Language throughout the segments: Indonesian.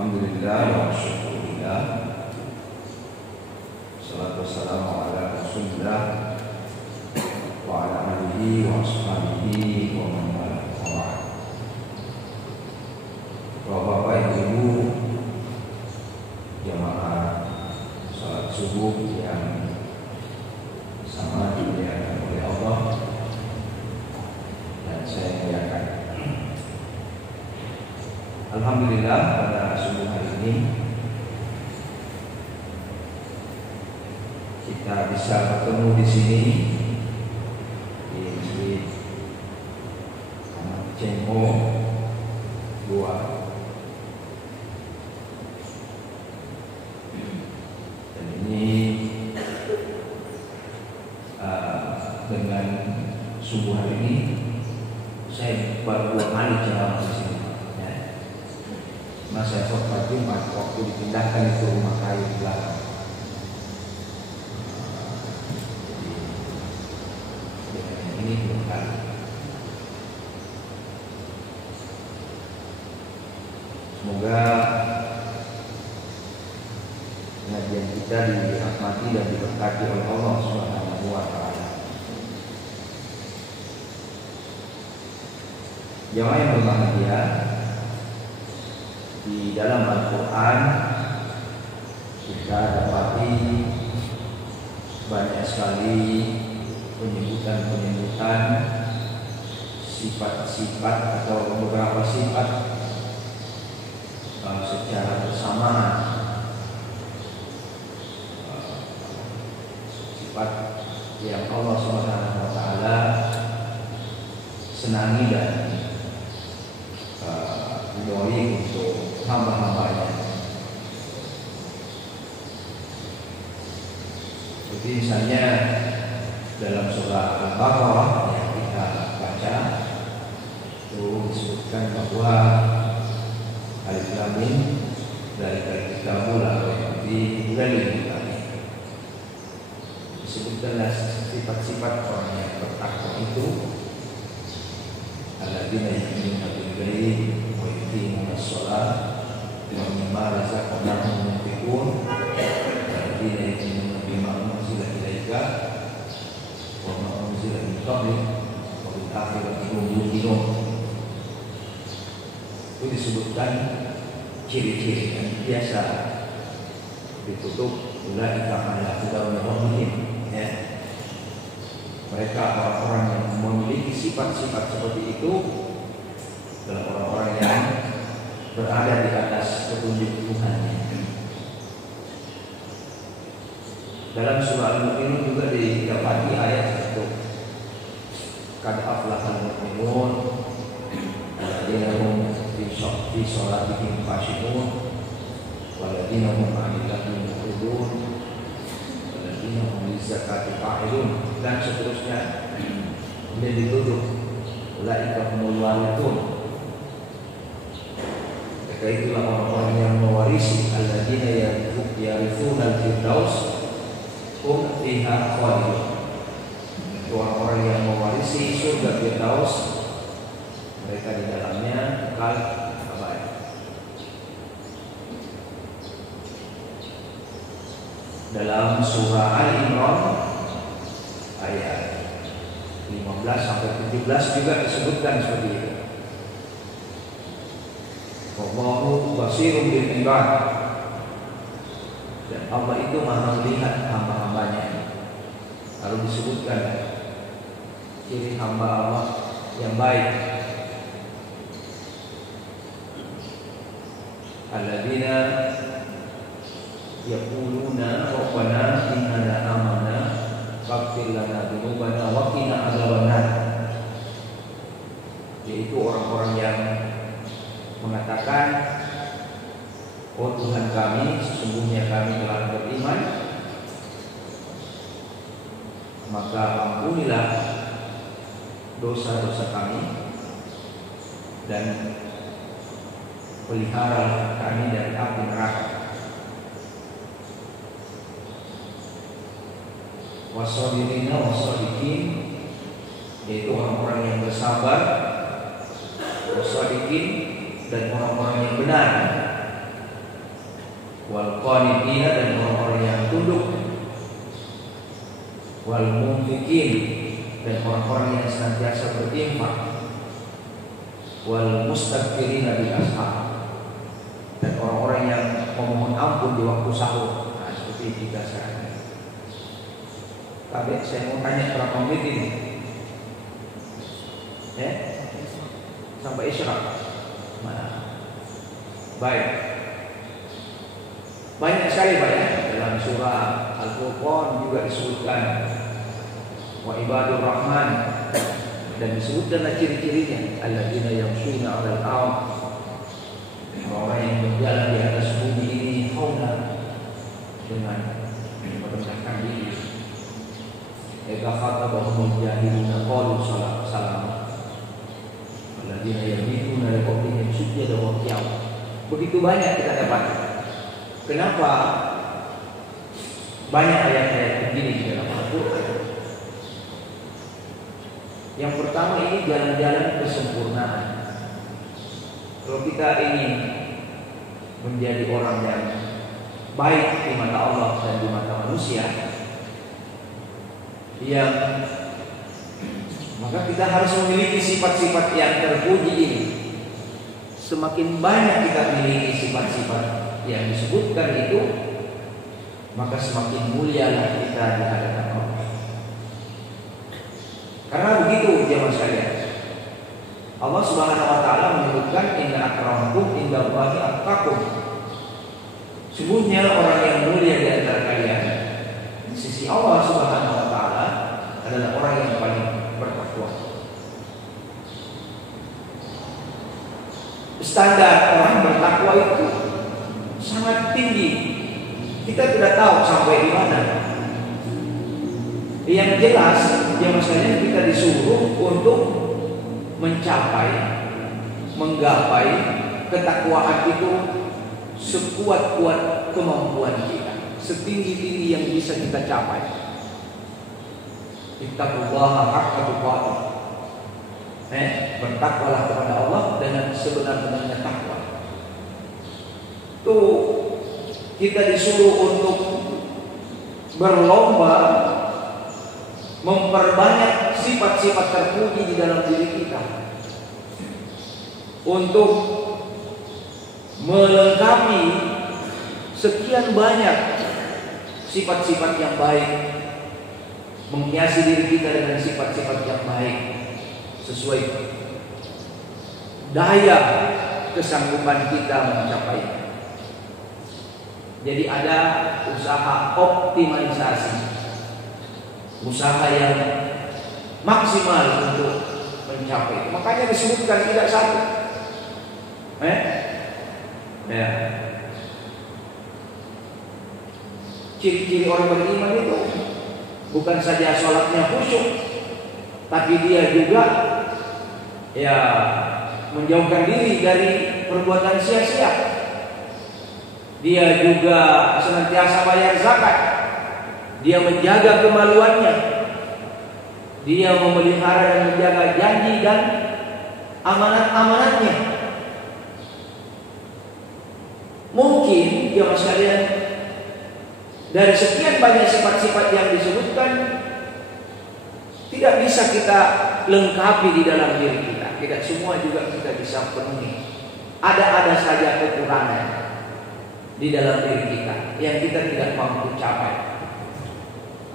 Alhamdulillah wa syukurillah. Salatu wassalamu ala Rasulillah wa ala alihi wa ashabihi wa man wala. Bapak Ibu jamaah salat subuh yang sama dimuliakan oleh Allah dan saya muliakan. Alhamdulillah pada subuh hari ini kita bisa bertemu di sini di Masjid Ahmad Cengho 2. Dan ini dengan subuh hari ini saya baru 2 kali ceramah di sini. Masa sholat Jumat waktu dipindahkan itu rumah kayu di belakang. Jadi ini bukan. Semoga pengajian kita dirahmati dan diberkati oleh Allah Subhanahu wa taala. Jamaah yang berbahagia, di dalam Al-Quran kita dapati banyak sekali penyebutan-penyebutan sifat-sifat atau beberapa sifat secara bersamaan, sifat yang Allah SWT senangi dan ridhoi untuk hamba-hambanya. Seperti misalnya dalam surah Al-Baqarah yang kita baca itu disebutkan bahwa alif lam mim dari kita mulai di bulan ini disebutkanlah sifat-sifat orang yang bertakwa itu alladzina yu'minuna bil ghaib wa yuqimuna ash-shalah wa mimma razaqnahum yunfiqun alladzina yu'minuna bima unzila ilaika wa ma unzila min qablik wa bil akhirati hum yuqinun. Itu disebutkan ciri-ciri yang biasa ditutup ulaika ala hudan min rabbihim, ya. Mereka orang-orang yang memiliki sifat-sifat seperti itu adalah orang-orang yang berada di atas petunjuk Tuhan-Nya. Dalam surah Al-Mu'minun juga didapati ayat itu. Qad aflahal mu'minun alladzina hum fi sholatihim khashi'un walladzina hum 'anil lagwi mu'ridun walladzina hum lizakati fa'ilun dan seterusnya. Kemudian dituduh ulaika humul warithun, mereka itulah orang-orang yang mewarisi alladzina yarithuna al-firdaus hum fiha khalidun, orang-orang yang mewarisi surga Firdaus, mereka di dalamnya kekal abadi. Dalam surah Al-Imran ayat 15 sampai 17 juga disebutkan seperti itu. Wallahu basirun bil ibad, dan Allah itu maha melihat hamba-hambanya. Lalu disebutkan ciri hamba Allah yang baik. Alladzina yaquluna rabbana innana amanna faghfir lana dzunubana wa qina adzabannar, yaitu orang-orang yang mengatakan, oh Tuhan kami, sesungguhnya kami telah beriman, maka ampunilah dosa-dosa kami dan pelihara kami dari api neraka. Wasabirina wasadikin, yaitu orang-orang yang bersabar, wasadikin, dan orang-orang yang benar. wal qanitina, dan orang-orang yang tunduk, wal munfiqin, dan orang-orang yang senantiasa berinfak, wal mustaghfirina bil ashar, dan orang-orang yang memohon ampun di waktu sahur. Nah, seperti 3 syarat. Tapi saya mau tanya berapa menit ini? Ya? Sampai isyraq. Nah, baik. Banyak sekali Pak ya, dalam surah Al-Furqan juga disebutkan wa ibadur rahman, dan disebutkanlah ciri-cirinya, alladzina yamshuna 'alal ardh, orang yang berjalan di atas bumi ini hauna, dengan merendahkan diri. Idza khatabahumul jahiluna qalu salama, alladzina yabituna li rabbihim sujada wa qiyama. Begitu banyak kita dapat. Kenapa banyak ayat-ayat begini di dalam Al-Quran? Yang pertama, ini jalan-jalan kesempurnaan. Kalau kita ingin menjadi orang yang baik di mata Allah dan di mata manusia, maka kita harus memiliki sifat-sifat yang terpuji ini. Semakin banyak kita memiliki sifat-sifat yang disebutkan itu, maka semakin mulialah kita di hadapan Allah. Karena begitu jemaah sekalian, Allah Subhanahu wa taala menyebutkan inna akramakum indallahi atqakum. Sesungguhnya orang yang mulia di antara kalian di sisi Allah Subhanahu wa taala adalah orang yang paling bertakwa. Standar orang bertakwa itu sangat tinggi. Kita tidak tahu sampai di mana. Yang jelas, jemaah sekalian, kita disuruh untuk mencapai, menggapai ketakwaan itu sekuat-kuat kemampuan kita, setinggi-tinggi yang bisa kita capai. Ittaqullaha haqqa tuqatih. Bertakwalah kepada Allah dengan sebenar-benarnya takwa. Tuh, kita disuruh untuk berlomba memperbanyak sifat-sifat terpuji di dalam diri kita, untuk melengkapi sekian banyak sifat-sifat yang baik, menghiasi diri kita dengan sifat-sifat yang baik sesuai daya kesanggupan kita mencapainya. Jadi ada usaha optimalisasi, usaha yang maksimal untuk mencapai. Makanya disebutkan tidak satu. Ya. Ciri-ciri orang beriman itu bukan saja sholatnya khusyuk, tapi dia juga ya menjauhkan diri dari perbuatan sia-sia. Dia juga senantiasa bayar zakat. Dia menjaga kemaluannya. Dia memelihara dan menjaga janji dan amanat-amanatnya. Mungkin jemaah sekalian, dari sekian banyak sifat-sifat yang disebutkan, tidak bisa kita lengkapi di dalam diri kita. Tidak semua juga kita bisa penuhi. Ada saja kekurangan di dalam diri kita yang kita tidak mampu capai.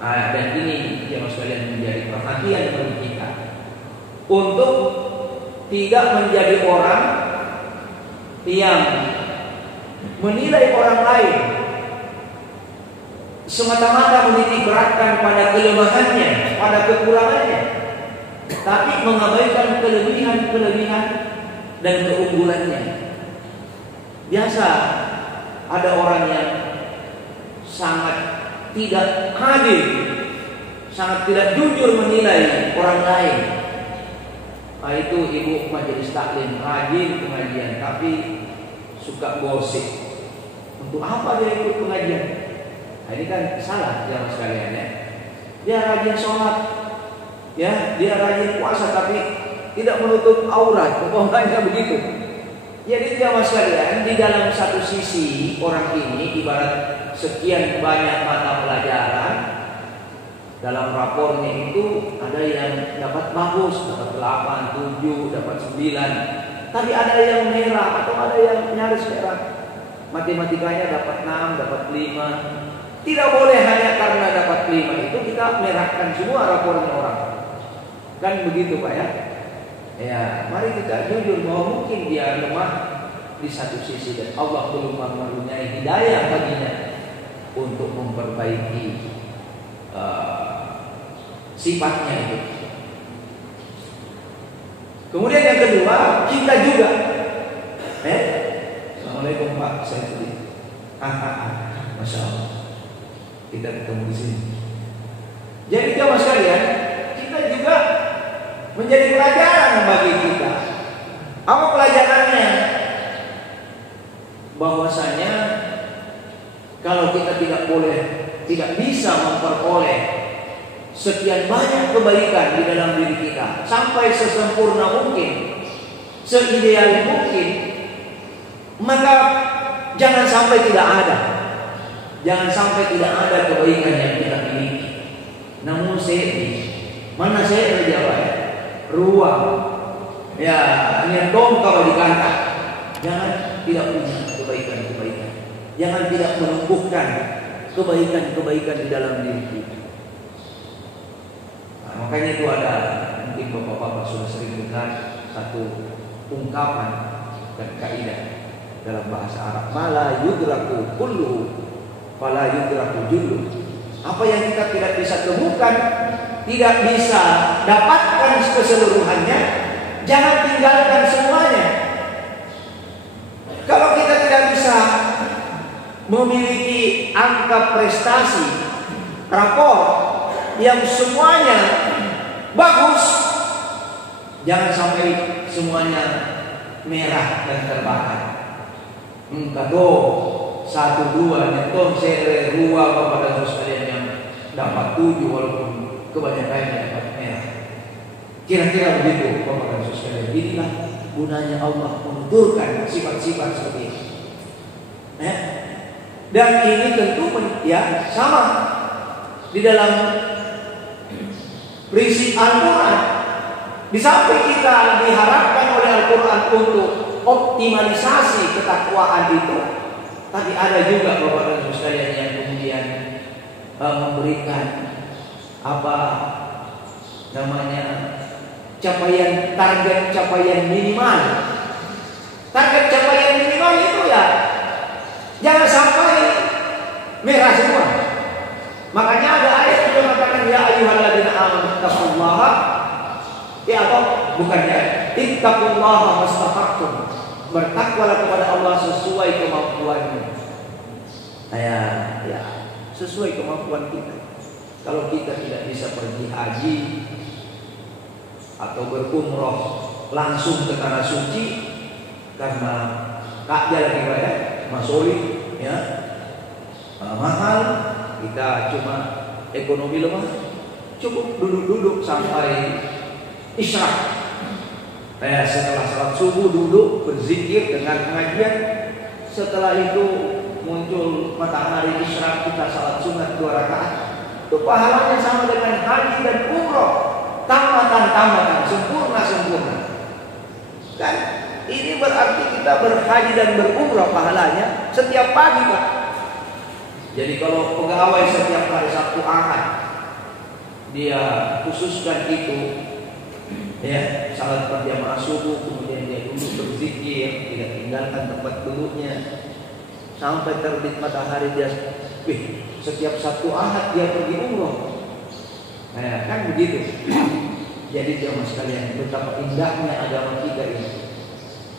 Dan ini jemaah sekalian menjadi perhatian bagi kita untuk tidak menjadi orang yang menilai orang lain semata-mata menitik beratkan pada kelemahannya, pada kekurangannya, tapi mengabaikan kelebihan-kelebihan dan keunggulannya. Biasa ada orang yang sangat tidak adil, sangat tidak jujur menilai orang lain. Itu ibu majelis taklim, rajin pengajian, tapi suka gosip. Untuk apa dia ikut pengajian? Ini kan salah jamaah sekalian ya. Dia rajin sholat, ya, dia rajin puasa, tapi tidak menutup aurat, umpamanya begitu. Jadi jamaah sekalian, di dalam satu sisi orang ini ibarat sekian banyak mata pelajaran, dalam rapornya itu ada yang dapat bagus, dapat 8, 7, dapat 9, tapi ada yang merah atau ada yang nyaris merah. Matematikanya dapat 6, dapat 5. Tidak boleh hanya karena dapat 5 itu kita merahkan semua rapornya orang. Kan begitu Pak ya? Ya, mari kita jujur bahwa mungkin dia lemah di satu sisi dan Allah belum mengaruniai hidayah baginya untuk memperbaiki sifatnya itu. Kemudian yang kedua, kita juga Assalamualaikum Pak, saya tadi. Masya Allah, kita ketemu di sini. Jadi jamaah sekalian, kita juga menjadi pelajaran bagi kita. Apa pelajarannya? Bahwasanya kalau kita tidak bisa memperoleh sekian banyak kebaikan di dalam diri kita sampai sesempurna mungkin, seideal mungkin, maka jangan sampai tidak ada. Jangan sampai tidak ada kebaikan yang kita miliki. Namun mana saya Pak ya? Ruang. Ya, ini dong kalau dikantah. Jangan tidak punya kebaikan-kebaikan. Jangan tidak menumbuhkan kebaikan-kebaikan di dalam diri kita. Nah, makanya itu ada, mungkin bapak-bapak sudah sering dengar satu ungkapan dan kaidah dalam bahasa Arab, mala yudraku kullu fala yudraku jullu. Apa yang kita tidak bisa temukan, tidak bisa dapatkan keseluruhannya, jangan tinggalkan semuanya. Kalau kita tidak bisa memiliki angka prestasi, rapor yang semuanya bagus, jangan sampai semuanya merah dan terbakar. Kado 1, 2 nyetor sere rua kepada sekalian yang dapat 7 walaupun kebanyakannya dapat merah. Kira-kira begitu Bapak dan sekalian. Inilah gunanya Allah menuturkan sifat-sifat seperti ini. Dan ini tentu ya sama di dalam prinsip Al-Quran. Di samping kita diharapkan oleh Al-Quran untuk optimalisasi ketakwaan itu, tapi ada juga Bapak dan Ibu sekalian yang kemudian memberikan target capaian minimal. Target capaian minimal itu ya jangan sampai merah semua. Makanya ada ayat yang mengatakan ya ayyuhalladzina amanu taqullaha, ya atau bukan ya, ittaqullaha mastata'tum. Bertakwalah kepada Allah sesuai kemampuanmu. Ya, sesuai kemampuan kita. Kalau kita tidak bisa pergi haji atau berumroh langsung ke tanah suci karena kaknya lagi banyak, masoli, ya, mahal, kita cuma ekonomi lemah, cukup duduk-duduk sampai isyraq. Setelah salat subuh duduk berzikir dengan pengajian. Setelah itu muncul matahari isyraq, kita salat sunat 2 rakaat. Itu pahalanya sama dengan haji dan umroh, tamatan, sempurna. Dan ini berarti kita berhaji dan berumroh pahalanya setiap pagi Pak. Jadi kalau pegawai setiap hari Sabtu Ahad dia khususkan itu, ya, salat berjamaah subuh, kemudian dia duduk berzikir, tidak tinggalkan tempat duduknya sampai terbit matahari, dia setiap Sabtu Ahad dia pergi umroh. Kan begitu. Jadi jamaah sekalian, betapa indahnya agama kita ini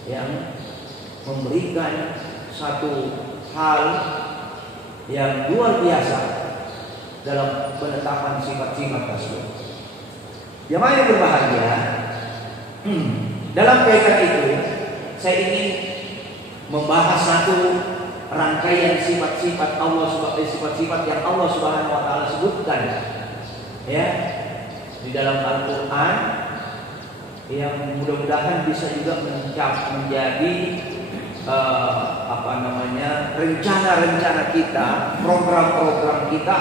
yang memberikan satu hal yang luar biasa dalam penetapan sifat-sifat tersebut. Jamaah yang berbahagia, dalam kaitan itu saya ingin membahas satu rangkaian sifat-sifat Allah, sifat-sifat yang Allah Subhanahu wa taala sebutkan ya di dalam Al-Qur'an, yang mudah-mudahan bisa juga menjadi rencana-rencana kita, program-program kita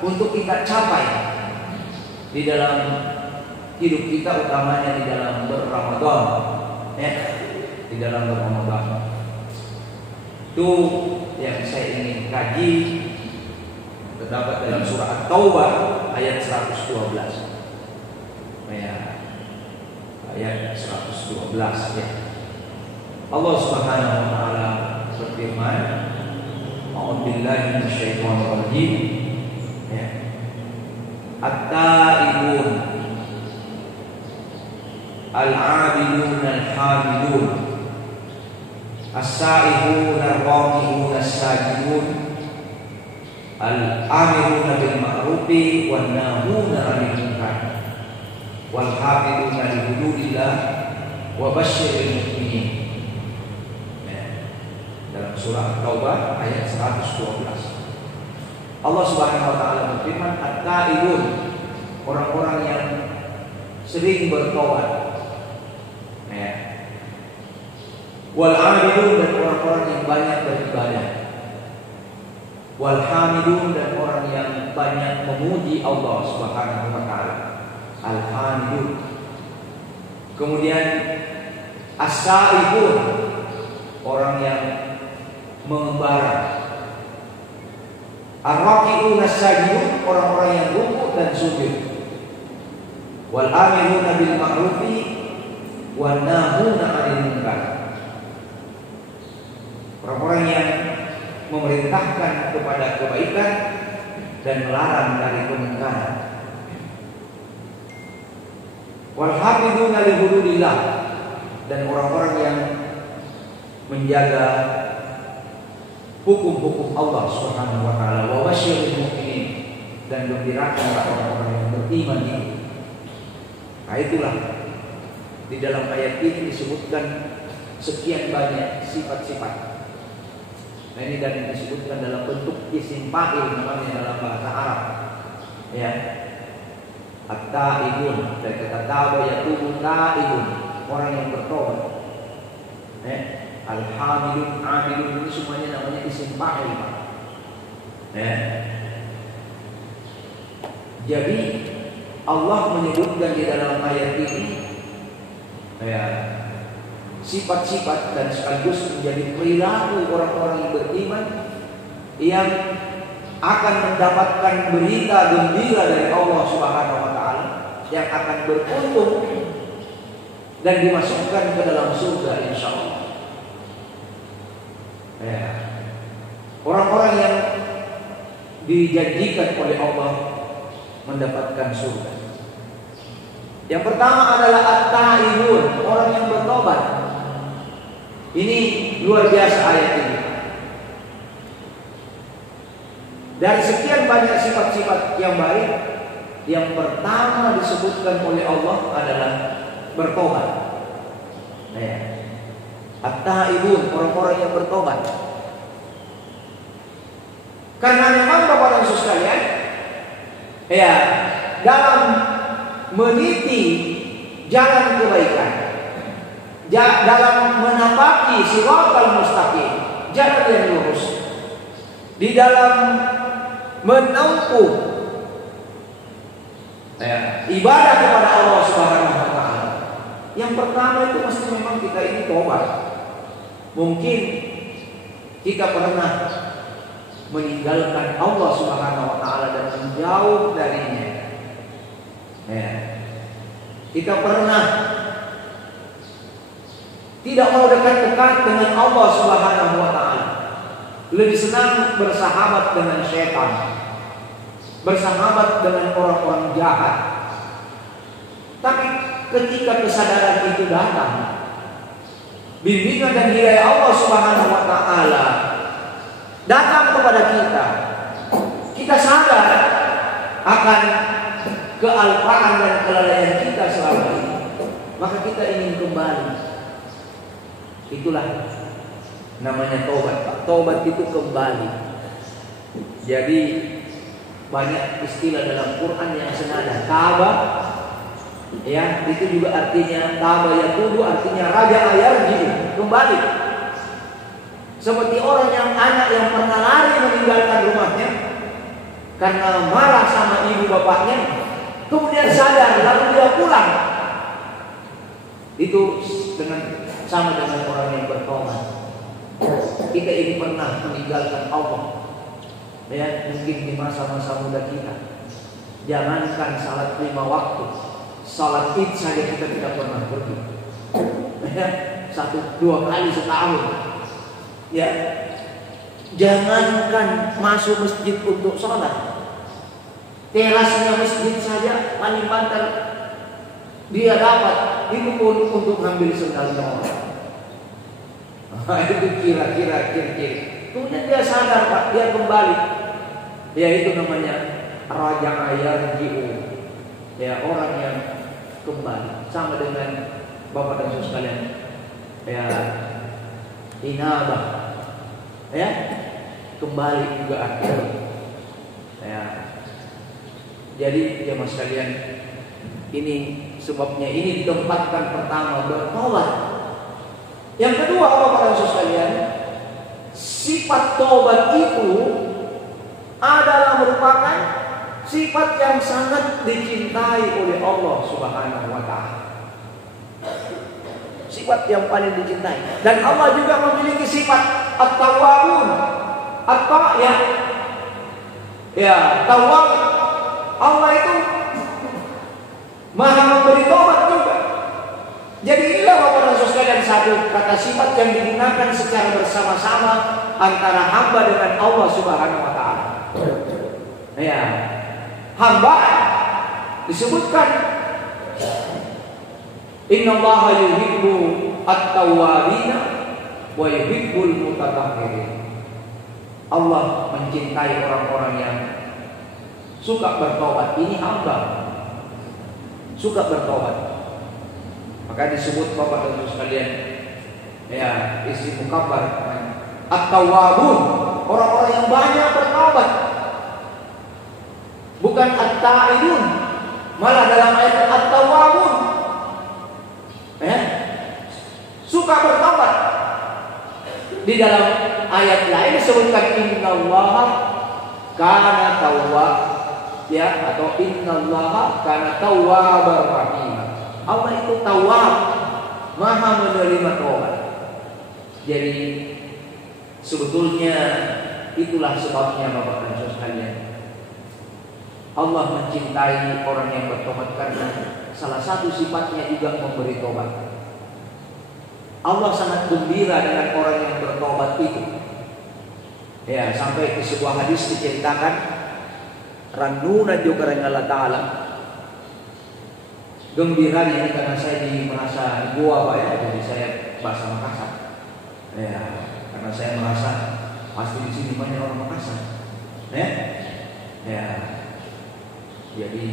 untuk kita capai di dalam hidup kita, utamanya di dalam berRamadan, ya, di dalam berRamadan. Itu yang saya ingin kaji, terdapat dalam surah At-Taubah ayat 112. Ya, ayat 112 ya. Allah Subhanahu wa taala berfirman, "A'udzubillahi minasyaitonir rajim." Ya. At-taibun al-'abidun al-hamidun as-sa'ihun ar-raki'un as-sajidun al-amiruna bil ma'rufi wan nahuna 'anil munkar wal hafiduna li hududillah wa basyiril mu'minin. Dalam surah Taubah ayat 112. Allah Subhanahu wa taala berfirman, at-taibun, orang-orang yang sering bertobat. Ya. Wal 'abidun, dan orang-orang yang banyak beribadah. Wal hamidun, dan orang yang banyak memuji Allah Subhanahu wa taala. Al-hamidun. Kemudian as-sa'ibun, orang yang mengembara. Ar-raki'un as-sajidun, orang-orang yang rukuk dan sujud. Wal amiruna bil ma'rufi wan nahuna 'anil munkar, orang-orang yang memerintahkan kepada kebaikan dan melarang dari kemungkaran. Wal hafiduna li hududillah, dan orang-orang yang menjaga hukum-hukum Allah Subhanahu wa taala. Wa basyiril mu'minin, dan gembirakan orang-orang yang beriman ini. Nah, itulah di dalam ayat ini disebutkan sekian banyak sifat-sifat. Nah, ini dan disebutkan dalam bentuk isim fa'il namanya dalam bahasa Arab. Ya. At-taibun, dari kata taba yatubu taibun, orang yang bertobat. Al-hamidun, amilun, ini semuanya namanya isim fa'il. Jadi Allah menyebutkan di dalam ayat ini sifat-sifat dan sekaligus menjadi perilaku orang-orang yang beriman yang akan mendapatkan berita gembira dari Allah Subhanahu wa taala, yang akan beruntung dan dimasukkan ke dalam surga insyaallah. Orang-orang yang dijanjikan oleh Allah mendapatkan surga. Yang pertama adalah at-taibun, orang yang bertobat. Ini luar biasa ayat ini. Dari sekian banyak sifat-sifat yang baik, yang pertama disebutkan oleh Allah adalah bertobat. At-taibun, orang-orang yang bertobat. Karena memang Bapak dan Ibu sekalian, dalam meniti jalan kebaikan, dalam menapaki siratal mustaqim, jalan yang lurus, di dalam menempuh ibadah kepada Allah Subhanahu wa taala, yang pertama itu mesti memang kita ini tobat. Mungkin kita pernah meninggalkan Allah Subhanahu wa taala dan menjauh darinya. Kita pernah tidak mau dekat-dekat dengan Allah Subhanahu wa taala. Lebih senang bersahabat dengan syaitan, bersahabat dengan orang-orang jahat. Tapi ketika kesadaran itu datang, bimbingan dan hidayah Allah Subhanahu wa taala datang kepada kita, kita sadar akan kealpaan dan kelalaian kita selama ini, maka kita ingin kembali. Itulah namanya tobat, Pak. Tobat itu kembali. Jadi banyak istilah dalam Quran yang senada. Taba, itu juga artinya taba yatubu, artinya raja ayarji, kembali. Seperti orang yang anak yang pernah lari meninggalkan rumahnya karena marah sama ibu bapaknya, kemudian sadar lalu dia pulang. Itu sama dengan orang yang bertobat. Kita ini pernah meninggalkan Allah, ya, mungkin di masa-masa muda kita. Jangankan salat 5 waktu, salat Id saja kita tidak pernah pergi. Ya, 1-2 kali setahun. Ya, jangankan masuk masjid untuk salat, terasnya masjid saja paling banter dia dapat itu pun untuk ngambil sendalnya orang. Itu kira-kira. Kemudian dia sadar, Pak, dia kembali. Ya, itu namanya raja yarji'u. Ya, orang yang kembali. Sama dengan Bapak dan Saudara sekalian. Ya, inabah. Ya, kembali juga akhirnya. Ya. Jadi jemaah sekalian, ini sebabnya ini ditempatkan pertama bertobat. Yang kedua, Bapak dan Saudara sekalian, sifat tobat itu adalah merupakan sifat yang sangat dicintai oleh Allah Subhanahu wa Ta'ala. Sifat yang paling dicintai. Dan Allah juga memiliki sifat at-tawwabun. Tawwab. Allah itu Maha memberi tobat juga. Jadi inilah Bapak dan Saudara sekalian satu kata sifat yang digunakan secara bersama-sama antara hamba dengan Allah Subhanahu wa Ta'ala. Ya. Hamba disebutkan innallaha yuhibbu at-tawwabina wa yuhibbul mutatahhirin. Allah mencintai orang-orang yang suka bertobat. Ini hamba suka bertobat. Maka disebut Bapak dan Ibu sekalian, ya, isi mukabar at-tawwabun, orang-orang yang banyak bertobat. Bukan at-ta'idun, malah dalam ayat at-tawwabun, ya, suka bertobat. Di dalam ayat lain disebutkan innallaha kana tawwab, ya, atau innallaha kana tawwabar rahim. Allah itu tawwab, Maha menerima tobat. Jadi sebetulnya itulah sebabnya Bapak dan Saudara sekalian, Allah mencintai orang yang bertobat karena salah satu sifatnya juga memberi tobat. Allah sangat gembira dengan orang yang bertobat itu. Ya, sampai di sebuah hadis diceritakan ranuna juga dengan Allah Ta'ala. Gembiranya ini karena saya merasa di Goa, Pak, ya, jadi saya bahasa Makassar. Ya, karena saya merasa pasti di sini banyak orang Makassar. Ya, jadi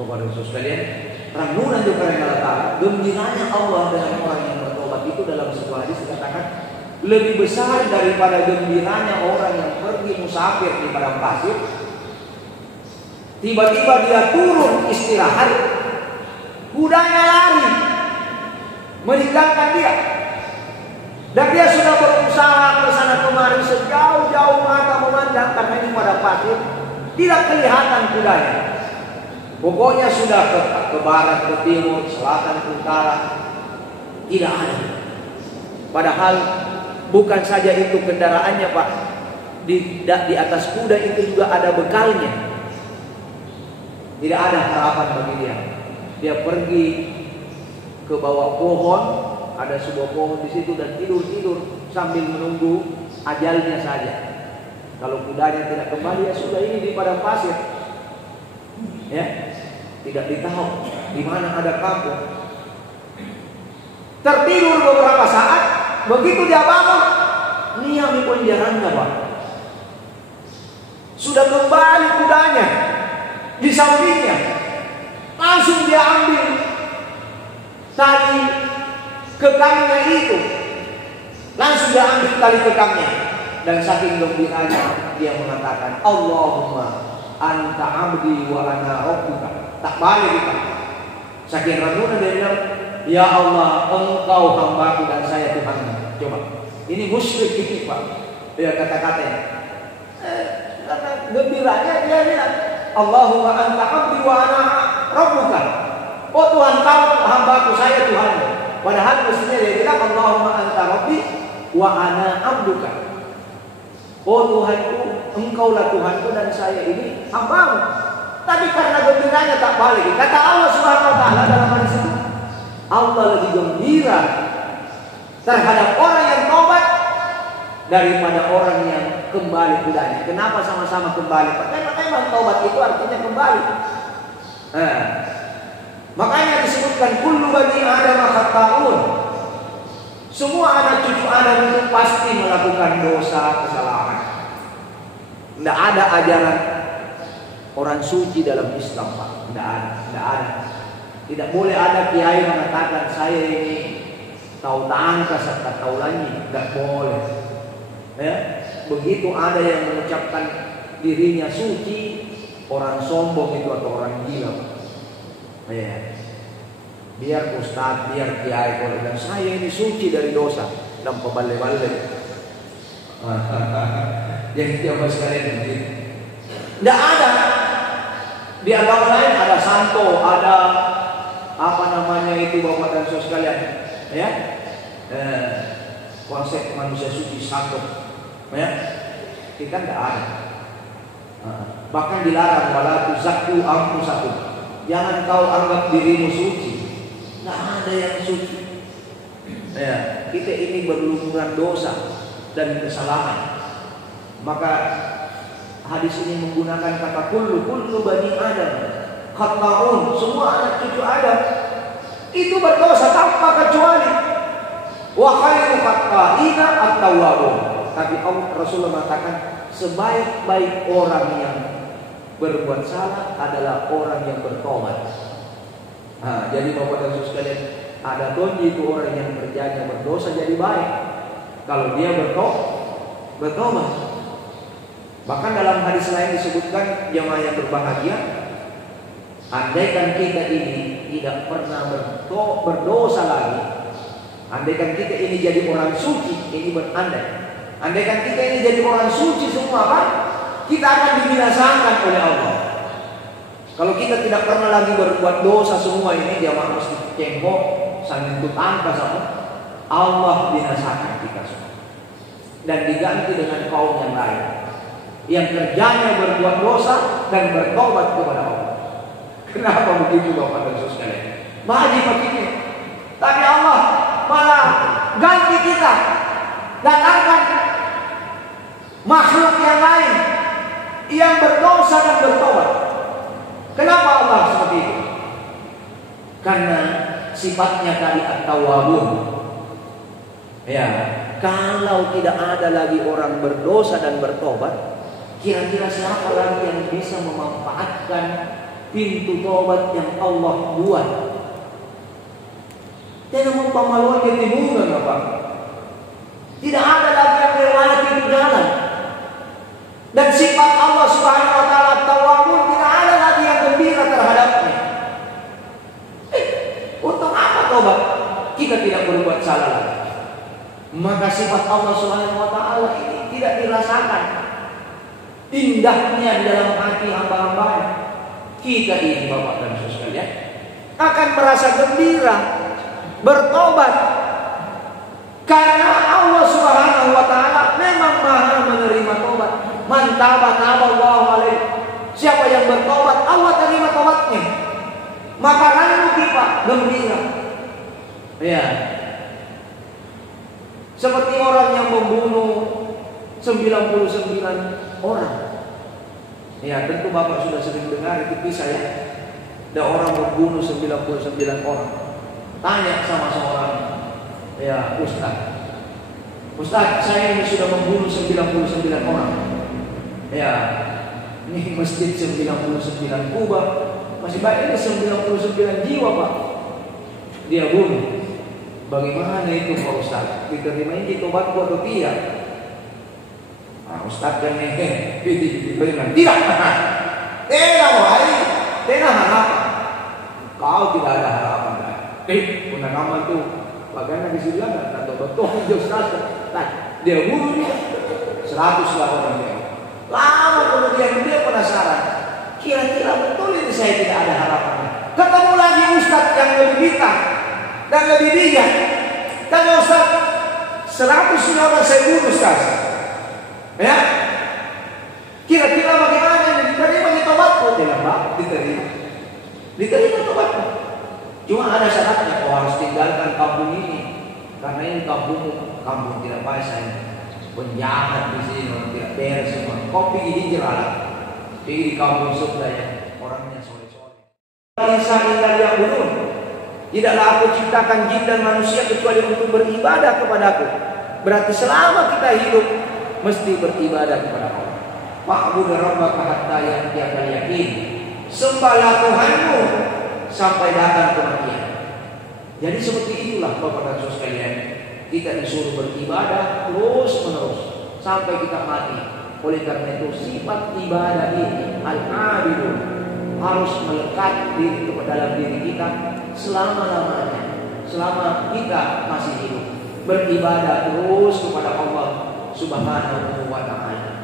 Bapak dan Saudara sekalian, rangunan juga dengan Allah Ta'ala. Gembiranya Allah dengan orang yang bertobat itu dalam sebuah hadis dikatakan lebih besar daripada gembiranya orang yang pergi musafir di padang pasir. Tiba-tiba dia turun istirahat, kudanya lari meninggalkan dia, dan dia sudah berusaha ke sana kemari sejauh-jauh mata memandang karena ini pada pasir, tidak kelihatan kudanya. Pokoknya sudah ke barat, ke timur, selatan, ke utara, tidak ada. Padahal bukan saja itu kendaraannya, Pak, di atas kuda itu juga ada bekalnya. Tidak ada harapan bagi dia. Dia pergi ke bawah pohon, ada sebuah pohon di situ, dan tidur sambil menunggu ajalnya saja. Kalau kudanya tidak kembali, ya sudah, ini di padang pasir. Ya, tidak ditahu di mana ada kampung. Tertidur beberapa saat, begitu dia bangun, niami pun jarangnya, Pak. Sudah kembali kudanya di sampingnya, langsung dia ambil tali kekangnya itu, langsung dia ambil tali kekangnya, dan saking gembiranya dia mengatakan Allahumma anta abdi wa ana rabbuka. Tak balik kita. Saking ragunya dia bilang, Ya Allah, Engkau hambaku dan saya Tuhanmu. Coba, ini musyrik ini Pak. Ya kata-katanya. Kata gembiranya dia bilang, Allahumma anta abdi wa ana rabbuka. Oh Tuhan kau hambaku, saya Tuhanmu. Padahal mestinya dia bilang Allahumma anta rabbi wa ana abduka. Oh Tuhanku, Engkaulah Tuhanku dan saya ini hambamu. Tapi karena gembiranya tak balik. Kata Allah Subhanahu wa taala dalam hadis itu, Allah lebih gembira terhadap orang yang taubat daripada orang yang kembali padanya. Kenapa sama-sama kembali? Karena memang taubat itu artinya kembali. Makanya disebutkan kullu bani Adam khata'un. Semua anak cucu Adam itu pasti melakukan dosa, kesalahan. Tidak ada ajaran orang suci dalam Islam, Pak. Tidak ada. Tidak boleh ada kiai mengatakan saya ini tahu tangkas atau tahu lanyi. Tidak boleh. Ya, begitu ada yang mengucapkan dirinya suci, orang sombong itu atau orang gila. Ya. Biar ustaz, biar kiai kalau bilang saya ini suci dari dosa dan pebale-bale. Yang tiap sekalian begitu. Tidak ada. Di agama lain ada santo, ada apa namanya itu Bapak dan Saudara sekalian, ya. Konsep manusia suci santo, ya. Kita tidak ada. Bahkan dilarang wala tuzakku anfusakum. Jangan kau anggap dirimu suci. Tidak ada yang suci. Ya, kita ini berlumuran dosa dan kesalahan. Maka hadis ini menggunakan kata kullu bani Adam khata'un. Semua anak cucu Adam itu berdosa tanpa kecuali. Wa khairu khata'ina at-tawwabun. Tapi Rasulullah mengatakan sebaik-baik orang yang berbuat salah adalah orang yang bertobat. Jadi Bapak dan Saudara sekalian, ada kunci itu orang yang kerjanya berdosa jadi baik kalau dia bertobat. Bahkan dalam hadis lain disebutkan jemaah yang berbahagia, andaikan kita ini tidak pernah berdosa lagi, andaikan kita ini jadi orang suci, ini berandai. Andaikan kita ini jadi orang suci semua, Pak, kita akan dibinasakan oleh Allah. Kalau kita tidak pernah lagi berbuat dosa semua ini, dia harus dicengkok sambil tutangka sama Allah, binasakan kita semua dan diganti dengan kaum yang lain yang kerjanya berbuat dosa dan bertobat kepada Allah. Kenapa begitu Bapak dan Saudara sekalian? Maju begini. Tapi Allah malah ganti kita, datangkan makhluk yang lain yang berdosa dan bertobat. Kenapa Allah seperti itu? Karena sifatnya tadi at-tawwabun. Ya, kalau tidak ada lagi orang berdosa dan bertobat, kira-kira siapa lagi yang bisa memanfaatkan pintu tobat yang Allah buat? Tidak mempamaluan di timungan, Bapak. Tidak ada lagi yang lewati itu jalan. Dan sifat Allah Subhanahu wa taala tawwabun, tidak ada lagi yang gembira terhadapnya. Untuk apa tobat? Kita tidak berbuat salah lagi. Maka sifat Allah Subhanahu wa taala ini tidak dirasakan indahnya di dalam hati hamba-hambanya. Kita ini Bapak dan Saudara sekalian akan merasa gembira bertobat karena Allah Subhanahu wa taala memang Maha menerima tobat. Man taballahu alaihi. Siapa yang bertobat, Allah terima tobatnya. Maka lalu kita gembira. Ya. Seperti orang yang membunuh 99 orang. Ya, tentu Bapak sudah sering dengar itu kisah ya. Ada orang membunuh 99 orang. Tanya sama seorang Ustaz, saya ini sudah membunuh 99 orang. Ya, ini masjid 99 kubah, masih banyak 99 jiwa Pak. Dia bunuh. Bagaimana itu Pak Ustaz? Diterima ini tobat atau tidak? Ustaz kan diberikan tidak. Tidak wahai, tidak harapan. Kau tidak ada harapan. Punya kamu tuh bagaimana disilakan atau betul jauh 100. Dia bunuh dia 100 lah orang dia. Lama kemudian dia penasaran. Kira-kira betul ini saya tidak ada harapannya. Ketemu lagi ustadz yang lebih bintang dan lebih bijak. Dan ustadz 100 orang saya bunuh sekarang. Ya, kira-kira bagaimana ini diterima di tobatku? Diterima tobatku. Cuma ada syaratnya, kau harus tinggalkan kampung ini karena ini kampung tidak baik saya. Penjahat di sini orang tidak beres semua. Kau pergi hijrah, pergi di kampung sebelah yang orangnya soleh-soleh. Insan illa liya'budun. Tidaklah aku ciptakan jin dan manusia kecuali untuk beribadah kepadaku. Berarti selama kita hidup mesti beribadah kepada Allah. Fa'bud rabbaka hatta ya'tiyakal yaqin. Sembahlah Tuhanmu sampai datang kematian. Jadi seperti itulah Bapak dan Saudara sekalian, kita disuruh beribadah terus menerus sampai kita mati. Oleh karena itu sifat ibadah ini al-abidun harus melekat kepada dalam diri kita selama-lamanya, selama kita masih hidup. Beribadah terus kepada Allah Subhanahu wa ta'ala.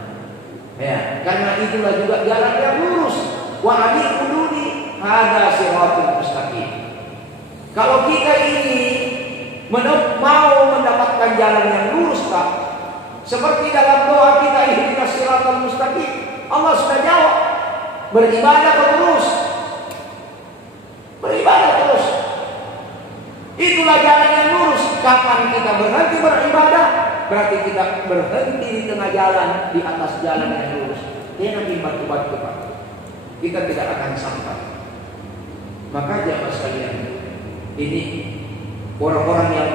Ya, karena itulah juga jalan yang lurus. Wa ani'buduni hadza siratul mustaqim. Kalau kita ini mau mendapatkan jalan yang lurus, Pak, seperti dalam doa kita ihdinas siratal mustaqim, Allah sudah jawab. Beribadah terus. Beribadah terus. Itulah jalan yang lurus. Kapan kita berhenti beribadah, berarti kita berhenti di tengah jalan, di atas jalan yang lurus. Dia nanti batu-batu, Pak. Kita tidak akan sampai. Maka jamaah sekalian, ini orang-orang yang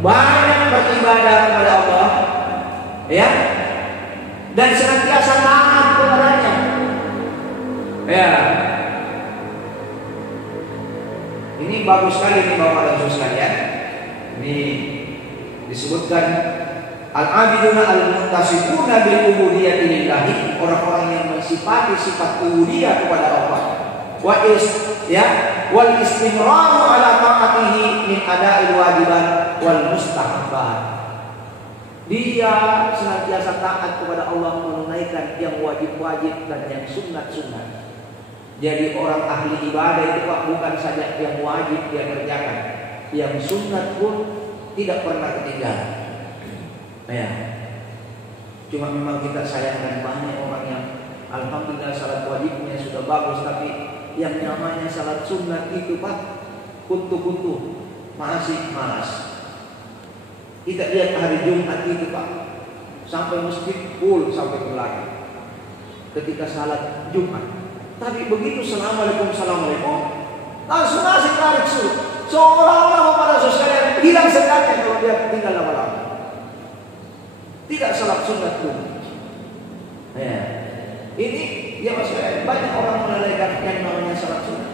banyak beribadah kepada Allah, ya, dan senantiasa taat kepadanya, ya. Ini bagus sekali nih Bapak dan Saudara sekalian. Ini disebutkan al-abiduna al-muntasifuna bil ubudiyyati lillahi, orang-orang yang mensifati sifat ubudiyah kepada Allah. Wal istimraru ala ta'atihi min ada'il wajiban wal mustahabbat. Dia senantiasa taat kepada Allah, menunaikan yang wajib-wajib dan yang sunnat-sunnat. Jadi orang ahli ibadah itu Pak, bukan saja yang wajib dia kerjakan, yang sunnat pun tidak pernah ketinggalan. Ya. Cuma memang kita sayangkan banyak orang yang alhamdulillah salat wajibnya sudah bagus, tapi yang namanya salat sunnat itu Pak, kuntu-kuntu masih malas. Kita lihat hari Jumat itu Pak, sampai masjid full sampai ke belakang ketika salat Jumat. Tapi begitu assalamualaikum langsung masih tarik surut, seolah-olah pada sosial hilang sekali kalau dia tinggal lama-lama. Tidak salat sunat pun. Ya. Ini ya maksudnya banyak orang melalaikan yang namanya salat sunat.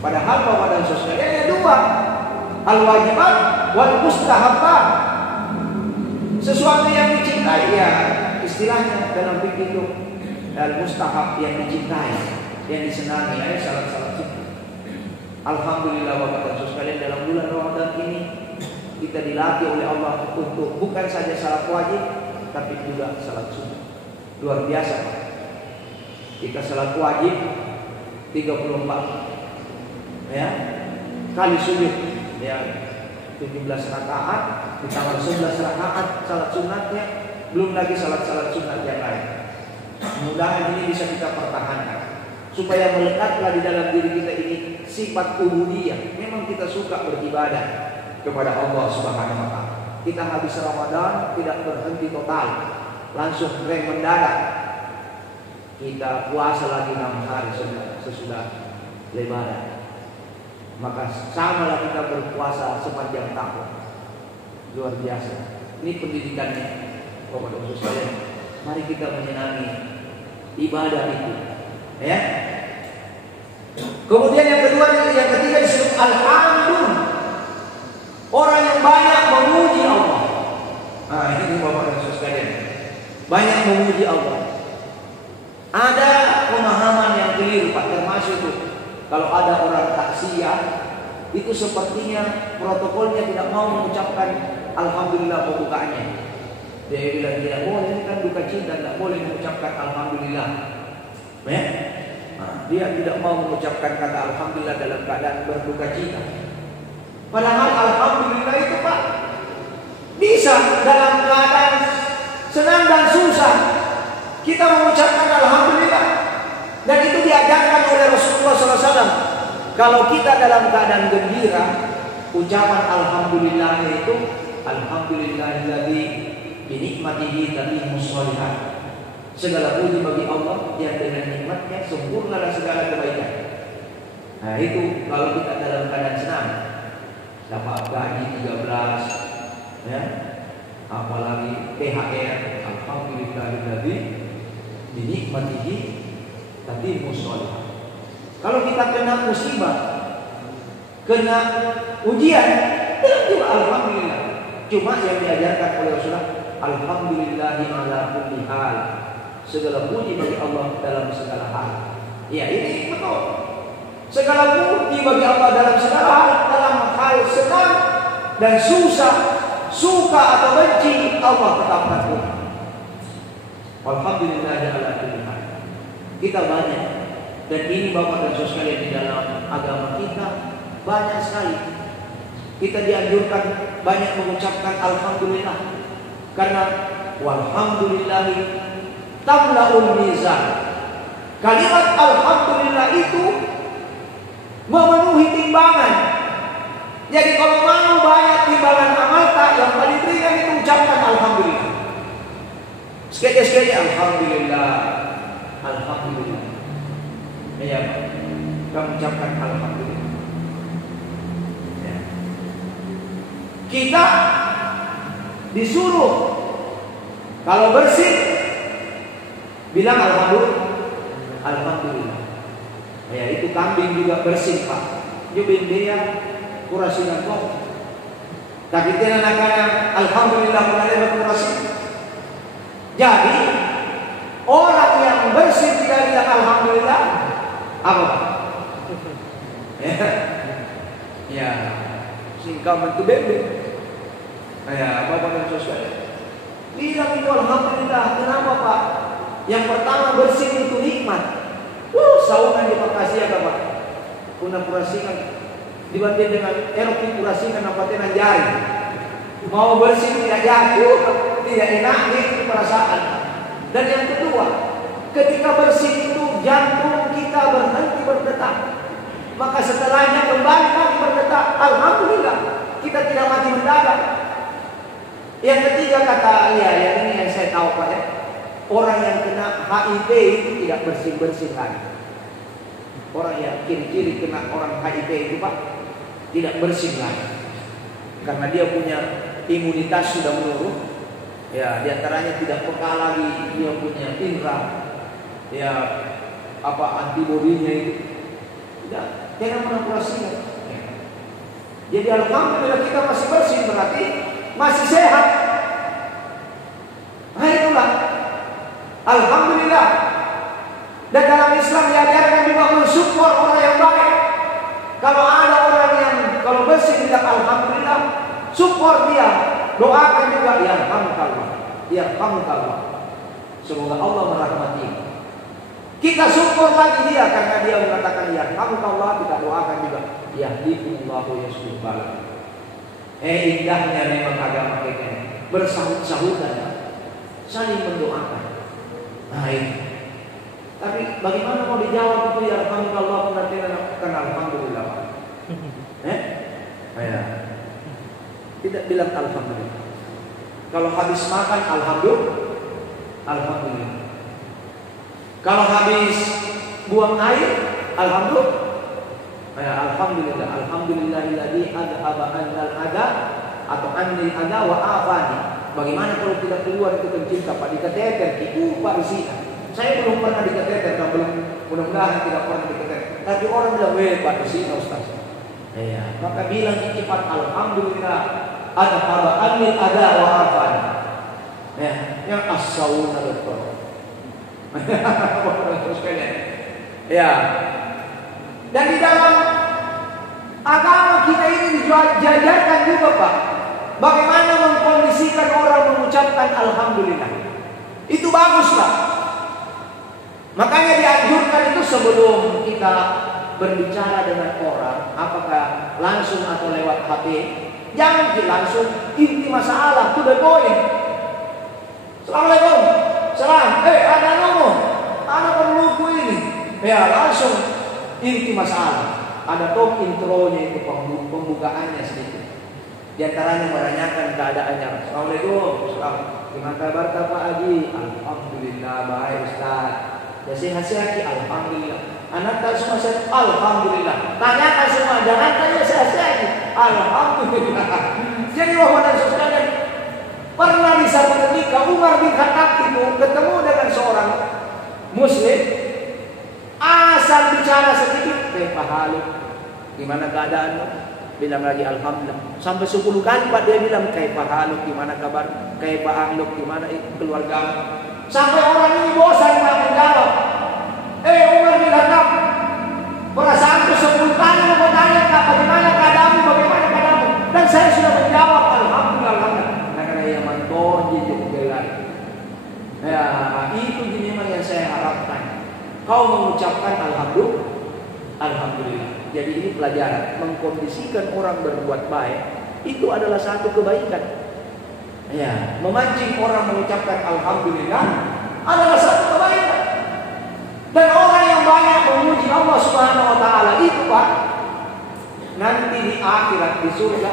Padahal Bapak dan Saudara ada dua, al-wajibat wal mustahabbat. Sesuatu yang dicintai, ya istilahnya dalam fikih itu al-mustahab, yang dicintai, yang disenangi, ya salat-salat sunat. Alhamdulillah Bapak dan Saudara sekalian, dalam bulan Ramadan ini kita dilatih oleh Allah untuk bukan saja salat wajib, tapi juga salat sunat. Luar biasa Pak. Kita salat wajib 34 ya kali sujud, ya 17 rakaat, ditambah 11 rakaat salat sunatnya, belum lagi salat-salat sunat yang lain. Mudah-mudahan ini bisa kita pertahankan supaya melekatlah di dalam diri kita ini sifat ubudiyah. Memang kita suka beribadah kepada Allah Subhanahu wa ta'ala. Kita habis Ramadan tidak berhenti total, langsung rem mendadak. Kita puasa lagi 6 hari sesudah Lebaran. Maka samalah kita berpuasa sepanjang tahun. Luar biasa. Ini pendidikannya Bapak dan Saudara sekalian. Mari kita menyenangi ibadah itu, ya. Kemudian yang ketiga disebut alhamdun, orang yang banyak memuji Allah. Nah, ini Bapak dan Saudara sekalian, banyak memuji Allah. Ada pemahaman yang keliru Pak, termasuk itu kalau ada orang taksiyah itu sepertinya protokolnya tidak mau mengucapkan alhamdulillah pembukaannya. Dia bilang tidak boleh, ini kan duka cita, tidak boleh mengucapkan alhamdulillah. Ya? Nah, dia tidak mau mengucapkan kata alhamdulillah dalam keadaan berduka cita. Padahal alhamdulillah itu Pak bisa dalam keadaan senang dan susah kita mengucapkan alhamdulillah. Dan itu diajarkan oleh Rasulullah SAW. Kalau kita dalam keadaan gembira, ucapan alhamdulillah itu alhamdulillahilladzi binikmatihi tatimmu sholihat. Segala puji bagi Allah yang dengan nikmatnya sempurnalah segala kebaikan. Nah itu kalau kita dalam keadaan senang, dapat gaji 13, ya, apalagi THR, alhamdulillahilladzi binikmatihi tatimmu sholihat. Kalau kita kena musibah, kena ujian, juga alhamdulillah. Cuma yang diajarkan oleh Rasulullah, alhamdulillahi ala kulli hal. Segala puji bagi Allah dalam segala hal. Ya ini betul. Segala puji bagi Allah dalam segala hal, dalam hal senang dan susah, suka atau benci, Allah tetapkan puji. Alhamdulillahi ala kulli hal. Kita banyak, dan ini Bapak dan Saudara sekalian, di dalam agama kita banyak sekali kita dianjurkan banyak mengucapkan alhamdulillah, karena walhamdulillahi tamlaul mizan. Kalimat alhamdulillah itu memenuhi timbangan. Jadi kalau mau banyak timbangan amal tak, yang paling ringan itu ucapkan alhamdulillah. Sekali-sekali alhamdulillah, alhamdulillah. Ya, kamu ucapkan alhamdulillah. Ya. Kita disuruh kalau bersih bilang alhamdulillah. Ya, itu kambing juga bersih Pak. Jubin dia kurasinan kok. Tapi dia nakana alhamdulillah mengalir kurasi. Jadi orang yang bersih tidak bilang alhamdulillah apa? Ya, singkam itu bebek. Ya, Bapak dan Saudara. Bilang itu alhamdulillah. Kenapa Pak? Yang pertama bersih itu nikmat. Saungan di Bekasi ya Pak. Kuna purasingan dibanding dengan erok purasingan apa tenan jari. Mau bersih tidak jatuh, tidak enak itu perasaan. Dan yang kedua, ketika bersih itu jantung kita berhenti berdetak. Maka setelahnya kembali lagi berdetak. Alhamdulillah, kita tidak mati mendadak. Yang ketiga kata yang ini yang saya tahu Pak ya. Orang yang kena HIV itu tidak bersih-bersih lagi. Orang yang ciri-ciri kena orang HIV itu Pak tidak bersih lagi. Karena dia punya imunitas sudah menurun. Ya, diantaranya tidak peka lagi, dia punya indera. Ya, apa antibodinya itu tidak, jangan manipulasinya. Jadi alhamdulillah kita masih bersih, berarti masih sehat. Nah itulah alhamdulillah. Dan dalam Islam diajarkan juga mensyukur orang yang baik. Kalau ada orang yang kalau bersih tidak alhamdulillah, syukur dia, doakan juga yarhamukallah, yarhamukallah. Semoga Allah merahmati. Kita syukur lagi dia karena dia mengatakan yarhamukallah, kita doakan juga yahdikumullahu yashlih balakum. Indahnya memang agama kita bersahut-sahutan, saling mendoakan. Nah ini. Tapi bagaimana mau dijawab itu yarhamukallah nanti karena alhamdulillah. Tidak bilang alhamdulillah. Kalau habis makan alhamdulillah. Kalau habis buang air alhamdulillah. Alhamdulillahilladzi adhaba annal adha atau annil adha wa afani. Bagaimana kalau tidak keluar itu kencing Pak dikateter itu Pak Rusina. Saya belum pernah dikateter, mudah-mudahan tidak pernah dikateter. Tapi orang bilang Pak Rusina Ustaz. Ya, maka bilang cepat alhamdulillah adhaba annil adha wa afani. Ya, yang as-sauna betul. Ya. Dan di dalam Agama kita ini dijajarkan juga Pak. Bagaimana mengkondisikan orang mengucapkan Alhamdulillah. Itu bagus Pak. Makanya dianjurkan itu sebelum kita berbicara dengan orang, apakah langsung atau lewat HP, jangan langsung inti masalah, to the point. Assalamualaikum. Salam. Ada ngomong. Ada perluku ini. Ya, langsung inti masalah. Ada talk intronya itu, pembukaannya sedikit. Di antaranya menanyakan keadaannya. Assalamualaikum. Salam. Gimana kabar Pak Haji? Alhamdulillah baik Ustaz. Ya sehat-sehat, alhamdulillah. Anak tak semua sehat, alhamdulillah. Tanyakan semua, jangan tanya sehat-sehat, alhamdulillah. Jadi wahai sekalian, pernah di satu ketika Umar bin Khattab itu ketemu dengan seorang Muslim, asal bicara sedikit, Pak Haluk, gimana keadaanmu? Bilang lagi alhamdulillah. Sampai 10 kali Pak dia bilang, Pak Haluk, gimana kabar? Pak Haluk, gimana keluarga? Sampai orang ini bosan Pak menjawab. Umar bin Khattab, perasaanku 10 kali mau tanya bagaimana keadaanmu, bagaimana keadaanmu, dan saya sudah menjawab alhamdulillah. Karena yang manton jadi gelar. Ya, itu memang yang saya harapkan. Kau mengucapkan alhamdulillah. Jadi ini pelajaran, mengkondisikan orang berbuat baik itu adalah satu kebaikan. Ya, memancing orang mengucapkan alhamdulillah adalah satu kebaikan. Dan orang yang banyak memuji Allah Subhanahu wa taala itu Pak, nanti di akhirat di surga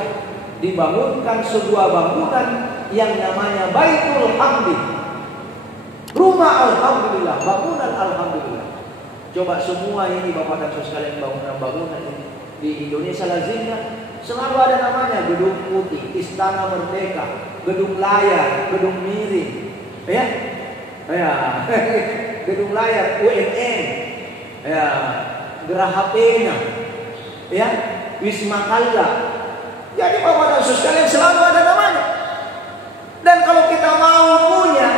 dibangunkan sebuah bangunan yang namanya Baitul Hamdi. Rumah alhamdulillah, bangunan alhamdulillah. Coba semua ini Bapak dan Saudara sekalian, bangunan ini di Indonesia lazimnya selalu ada namanya Gedung Putih, Istana Merdeka, Gedung Layar, Gedung Miring, ya, Gedung Layar, UNN, ya, Geraha Pena, ya, Wisma Kalla. Jadi Bapak dan Saudara sekalian selalu ada namanya. Dan kalau kita mau punya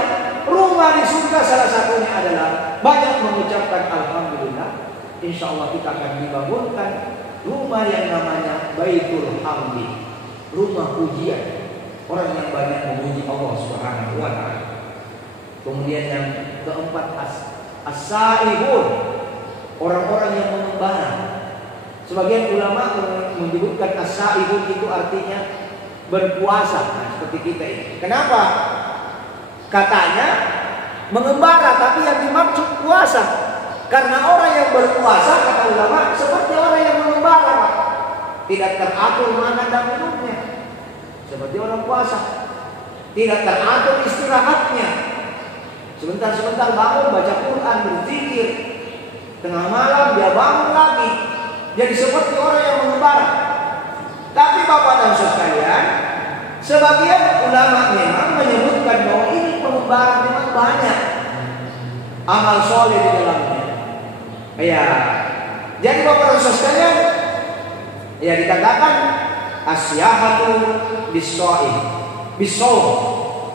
rumah di surga, salah satunya adalah banyak mengucapkan alhamdulillah. Insya Allah kita akan dibangunkan rumah yang namanya Baitul Hamdi, rumah pujian. Orang yang banyak memuji Allah Subhanahu wa taala. Kemudian yang keempat as-saihun, orang-orang yang mengembara. Sebagian ulama menyebutkan as-saihun itu artinya berpuasa, nah, seperti kita ini. Kenapa? Katanya mengembara, tapi yang dimaksud puasa. Karena orang yang berpuasa, kata ulama, seperti orang yang mengembara, tidak teratur makan dan minumnya. Seperti orang puasa, tidak teratur istirahatnya. Sebentar-sebentar bangun baca Quran, berzikir. Tengah malam dia bangun lagi. Jadi seperti orang yang mengembara. Tapi Bapak dan Saudara sekalian, sebagian ulama memang menyebutkan bahwa ini pengembara memang banyak amal soleh di dalamnya. Ya, jadi Bapak dan Saudara sekalian, ya dikatakan asyahatu bisawm,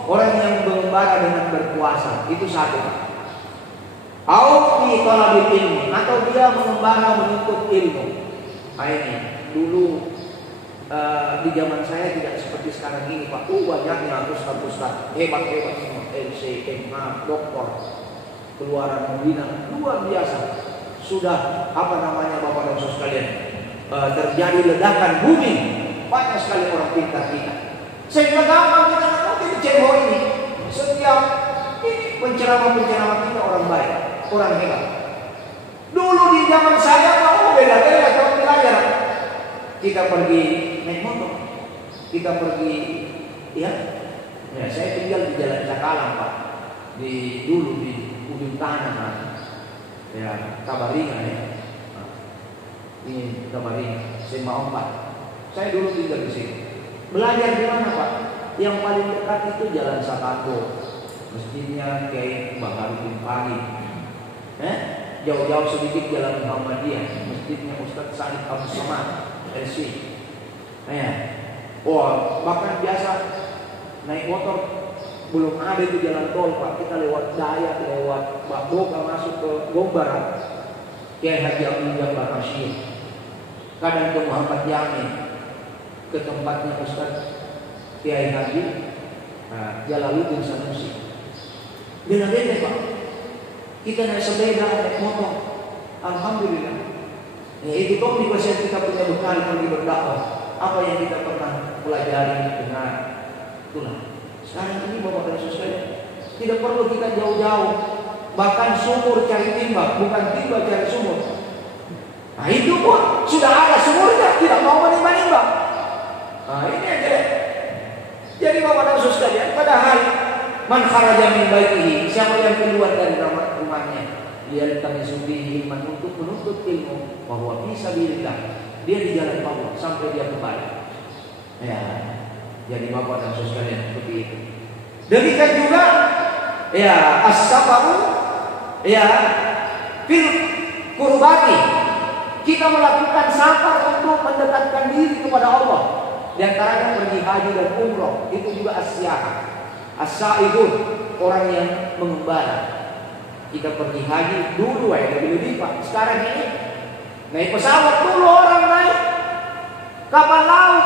orang yang mengembara dengan berpuasa itu satu. Au fi talabil ilmi, atau dia mengembara menuntut ilmu. Nah ini dulu di zaman saya tidak seperti sekarang ini Pak. Banyaknya ustaz hebat semua, LC, MA, doktor, keluaran Medina luar biasa. Sudah Bapak dan Saudara sekalian, terjadi ledakan bumi, banyak sekali orang pintar kita. Sehingga gampang kita mungkin cebol ini. Setiap ini penceramah kita orang baik, orang hebat. Dulu di zaman saya beda-beda kalau belajar. Kita pergi naik motor, kita pergi, ya saya tinggal di Jalan Cakalang Pak, dulu di ujung tanah, ya Kabaringan ya, ini Kabaringan, Sema 4. Saya dulu tinggal di sini. Belajar di mana Pak? Yang paling dekat itu Jalan Sakato, masjidnya Kiai Baharudin Pali. Jauh-jauh sedikit Jalan Muhammadiyah, masjidnya Ustaz Said Abu Somad. Bahkan biasa naik motor belum ada di jalan tol Pak, kita lewat Dayak, lewat Baboka masuk ke Gombaran, Kiai Haji Abdul Jabbar Hasyim. Kadang ke Muhammad Yamin, ke tempatnya Ustaz Kiai Haji Jalaluddin Sanusi. Beda-beda Pak. Kita naik sepeda, naik motor, alhamdulillah. Ya, itu komunikasi yang kita punya bekal pergi berdakwah. Apa yang kita pernah pelajari dengan itulah. Sekarang ini Bapak dan Saudara, tidak perlu kita jauh-jauh. Bahkan sumur cari timba, bukan timba cari sumur. Nah itu pun sudah ada sumurnya, tidak mau menimba-nimba. Nah ini aja. Jadi Bapak dan Saudara, padahal man kharaja min baitihi, siapa yang keluar dari rumahnya, dia datang disubihi ilman untuk menuntut ilmu, bahwa bisa sabilillah, dia di jalan Allah sampai dia kembali. Ya, jadi Bapak dan Saudara yang seperti itu. Demikian juga, ya as-safaru, ya fil qurbati, kita melakukan safar untuk mendekatkan diri kepada Allah. Di antaranya pergi haji dan umroh, itu juga as-siyah. As-sa'idun, orang yang mengembara. Kita pergi haji dulu lebih-lebih Pak. Sekarang ini naik pesawat dulu orang naik kapal laut.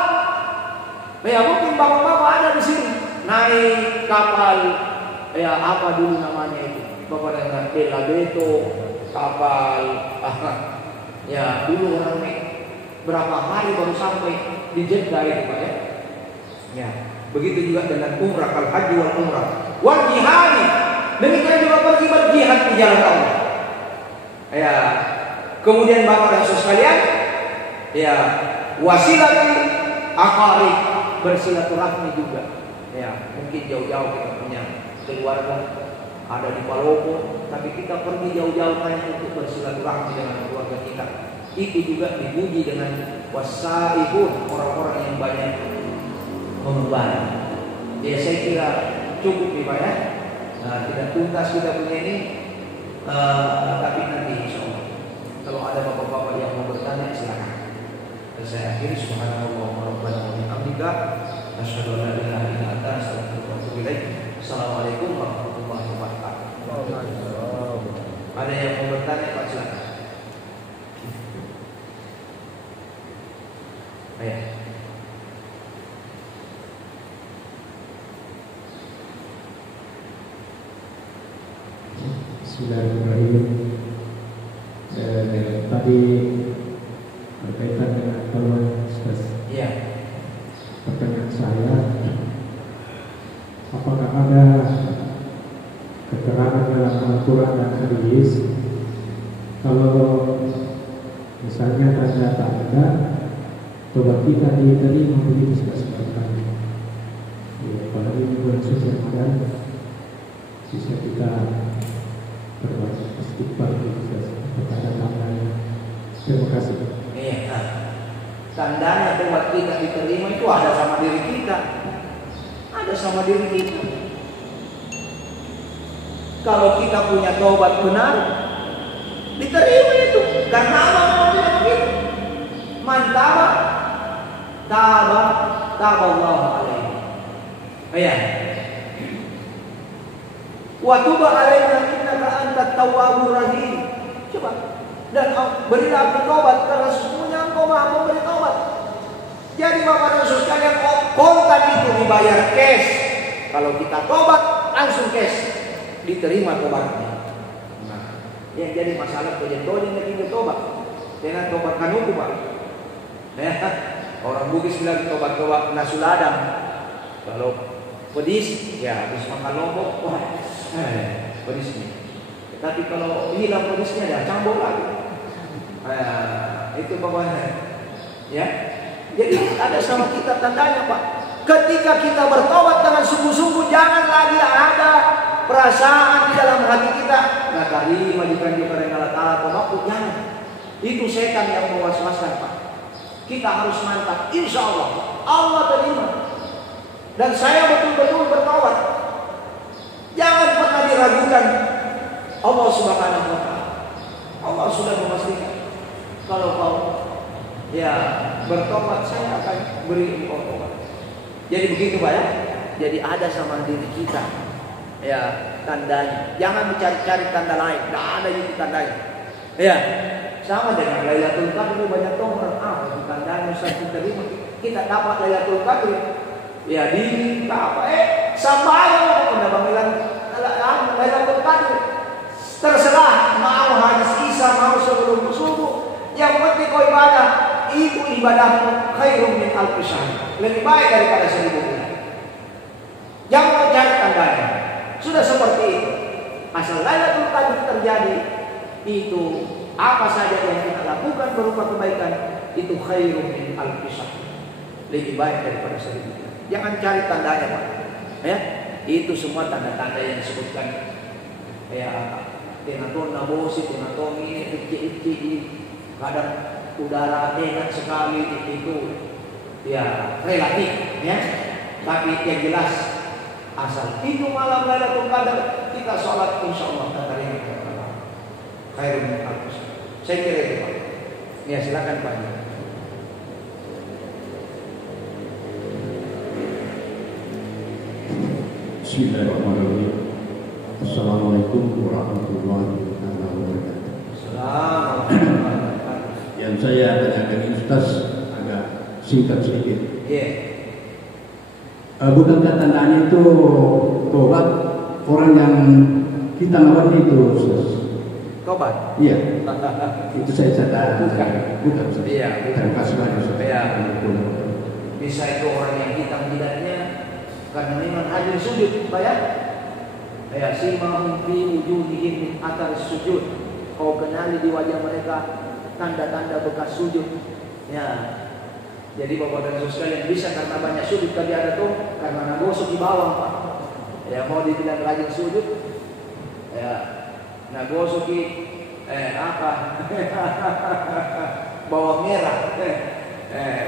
Ya mungkin bapak-bapak ada di sini naik kapal apa dulu namanya itu. Bapak dengar Beto, kapal ya dulu orang naik berapa hari baru sampai di Jeddah itu Pak ya. Ya. Begitu juga dengan umrah, kal haji wal umrah wal jihad. Demikian juga pergi berjihad di jalan Allah. Ya. Kemudian Bapak dan Saudara sekalian, ya wasilati aqarib, bersilaturahmi juga. Ya, mungkin jauh-jauh kita punya keluarga ada di Palopo, tapi kita pergi jauh-jauh hanya untuk bersilaturahmi dengan keluarga kita. Itu juga dipuji dengan wasaibun, orang-orang yang banyak mengembara. Ya saya kira cukup nih Pak ya. Tidak tuntas kita punya ini, tapi nanti insya Allah kalau ada bapak-bapak yang mau bertanya silakan. Dan saya akhiri subhanallah wa rabbana wa bihamdika asyhadu an la ilaha illa anta astaghfiruka wa atubu ilaik. Assalamualaikum warahmatullahi wabarakatuh. Ada yang mau bertanya Pak silakan. Ayo. Bismillahirrahmanirrahim. Tadi berkaitan dengan pertanyaan saya, apakah ada keterangan dalam Al-Quran dan hadis kalau misalnya tanda-tanda tobat kita diterima begitu sekali-sekali? Apalagi di bulan suci Ramadan, bisa kita berbuat istighfar kepada tandanya. Terima kasih. Tandanya tobat kita diterima itu ada sama diri kita. Ada sama diri kita. Kalau kita punya tobat benar, diterima itu. Karena Allah bilang begitu. Man taba, taballahu alaihi. Wa tuba alaina innaka antat tawwabur rahim. Coba. Dan berilah aku tobat karena sesungguhnya Engkau Maha memberi tobat. Jadi Bapak dan Saudara sekalian, kontan itu dibayar cash. Kalau kita tobat langsung cash, diterima tobatnya. Nah, yang jadi masalah tojen-tojen yang tobat. Dengan tobat kanuku Pak. Orang Bugis bilang tobat-tobat nasuladam. Kalau pedis, ya habis makan lombok, wah, pedis nih. Tapi kalau hilang pedisnya, ya cambuk lagi. Itu bapaknya. Ya, jadi ada sama kita tandanya Pak. Ketika kita bertobat dengan sungguh-sungguh, jangan lagi ada perasaan di dalam hati kita. Nah, tadi majikan juga dengan Allah Taala, jangan. Itu setan yang mewas-waskan Pak. Kita harus mantap, insya Allah terima. Dan saya betul-betul bertobat. Jangan pernah diragukan Allah Subhanahu wa Ta'ala. Allah sudah memastikan kalau kau bertobat, saya akan beri engkau tobat. Jadi begitu Pak ya. Jadi ada sama diri kita tandanya. Jangan mencari-cari tanda lain. Tidak ada itu tandanya. Sama dengan Lailatul Qadar, banyak orang tandanya satu terima kita dapat Lailatul Qadar. Ya di apa sampai pada panggilan Lailatul Qadar. Terserah mau hadis Isa mau sebelum subuh. Yang penting kau ibadah itu ibadahmu khairum min alfi syahr. Lebih baik daripada 1000 bulan. Jangan cari tandanya. Sudah seperti itu. Asal Lailatul Qadar terjadi itu apa saja yang kita lakukan berupa kebaikan itu khairum min alfi syahr. Lebih baik daripada 1000 bulan. Jangan cari tandanya, Pak. Ya, itu semua tanda-tanda yang disebutkan. Ya, tenaton nabosi, tenaton ini, kecil-kecil, kadang udara enak sekali itu, ya relatif, ya. Tapi yang jelas asal itu malam Lailatul Qadar kita sholat insya Allah terima khairun min alfi syahr. Saya kira itu, Pak. Ya silakan Pak. Bismillahirrahmanirrahim. Assalamualaikum warahmatullahi wabarakatuh. Yang saya tanyakan ini Ustaz agak singkat sedikit. Bukankah tandanya itu tobat orang yang kita lawan itu Ustaz? Tobat? Iya. Itu saya catat. Bukan Ustaz. Iya. Terima kasih banyak Ustaz. Iya. Bisa itu orang yang hitam jidatnya karena memang hadir sujud, Pak ya. Ya simahum fi wujuhihim min athar sujud. Kau kenali di wajah mereka tanda-tanda bekas sujud. Ya. Jadi Bapak dan Saudara sekalian bisa karena banyak sujud tadi ada tuh karena nagosok di bawah, Pak. Ya mau dibilang rajin sujud. Ya. Nagosok di apa? Bawang merah.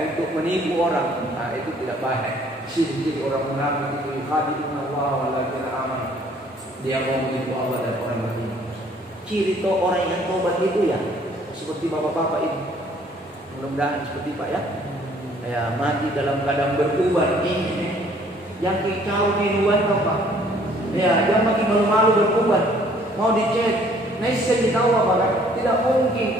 Untuk menipu orang. Nah, itu tidak baik. Jadi orang munafik itu yukhadi'una Allah wa la aman. Dia mau menipu Allah dan orang beriman. Ciri to orang yang tobat itu ya seperti bapak-bapak ini. Mudah-mudahan seperti Pak ya. Ya mati dalam keadaan beruban ini. Yang kicau minuan Pak. Ya dia mati malu-malu beruban. Mau dicek. Nah saya tahu apa kan? Tidak mungkin.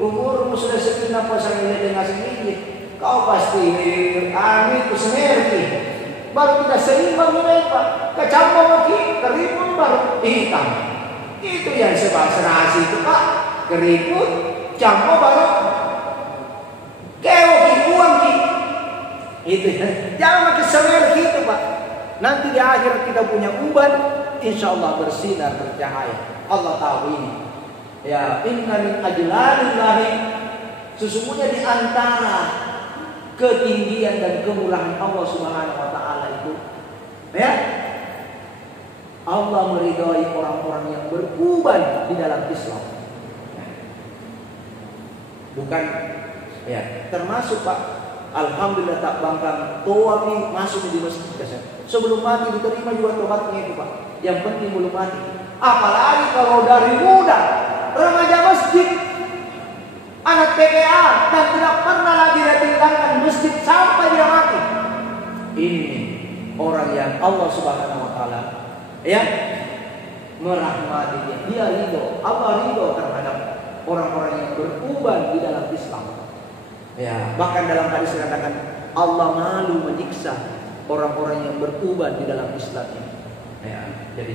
Umurmu sudah sekian pasang ini dengan sedikit. Kau pasti itu semerti. Baru kita seimbang mereka. Kecampur lagi, keriput baru hitam. Itu yang serasi itu Pak. Keriput, campur baru keoki, uangki. Itu ya. Jangan makin semerti itu Pak. Nanti di akhir kita punya uban, insya Allah bersinar bercahaya. Allah tahu ini. Ya, inna min ajlalillahi, sesungguhnya di antara ketinggian dan kemurahan Allah Subhanahu wa taala itu ya Allah meridhai orang-orang yang beruban di dalam Islam. Bukan ya, termasuk Pak, alhamdulillah tak bangkang toa ini masuk di masjid. Sebelum mati diterima juga tobatnya itu Pak. Yang penting belum mati. Apalagi kalau dari muda remaja masjid, anak PPA dan tidak pernah lagi dia tinggalkan masjid sampai dia mati. Ini orang yang Allah Subhanahu wa taala ya merahmati dia. Dia ridho, Allah ridho terhadap orang-orang yang beruban di dalam Islam. Ya, bahkan dalam hadis dikatakan Allah malu menyiksa orang-orang yang beruban di dalam Islam ini. Ya, jadi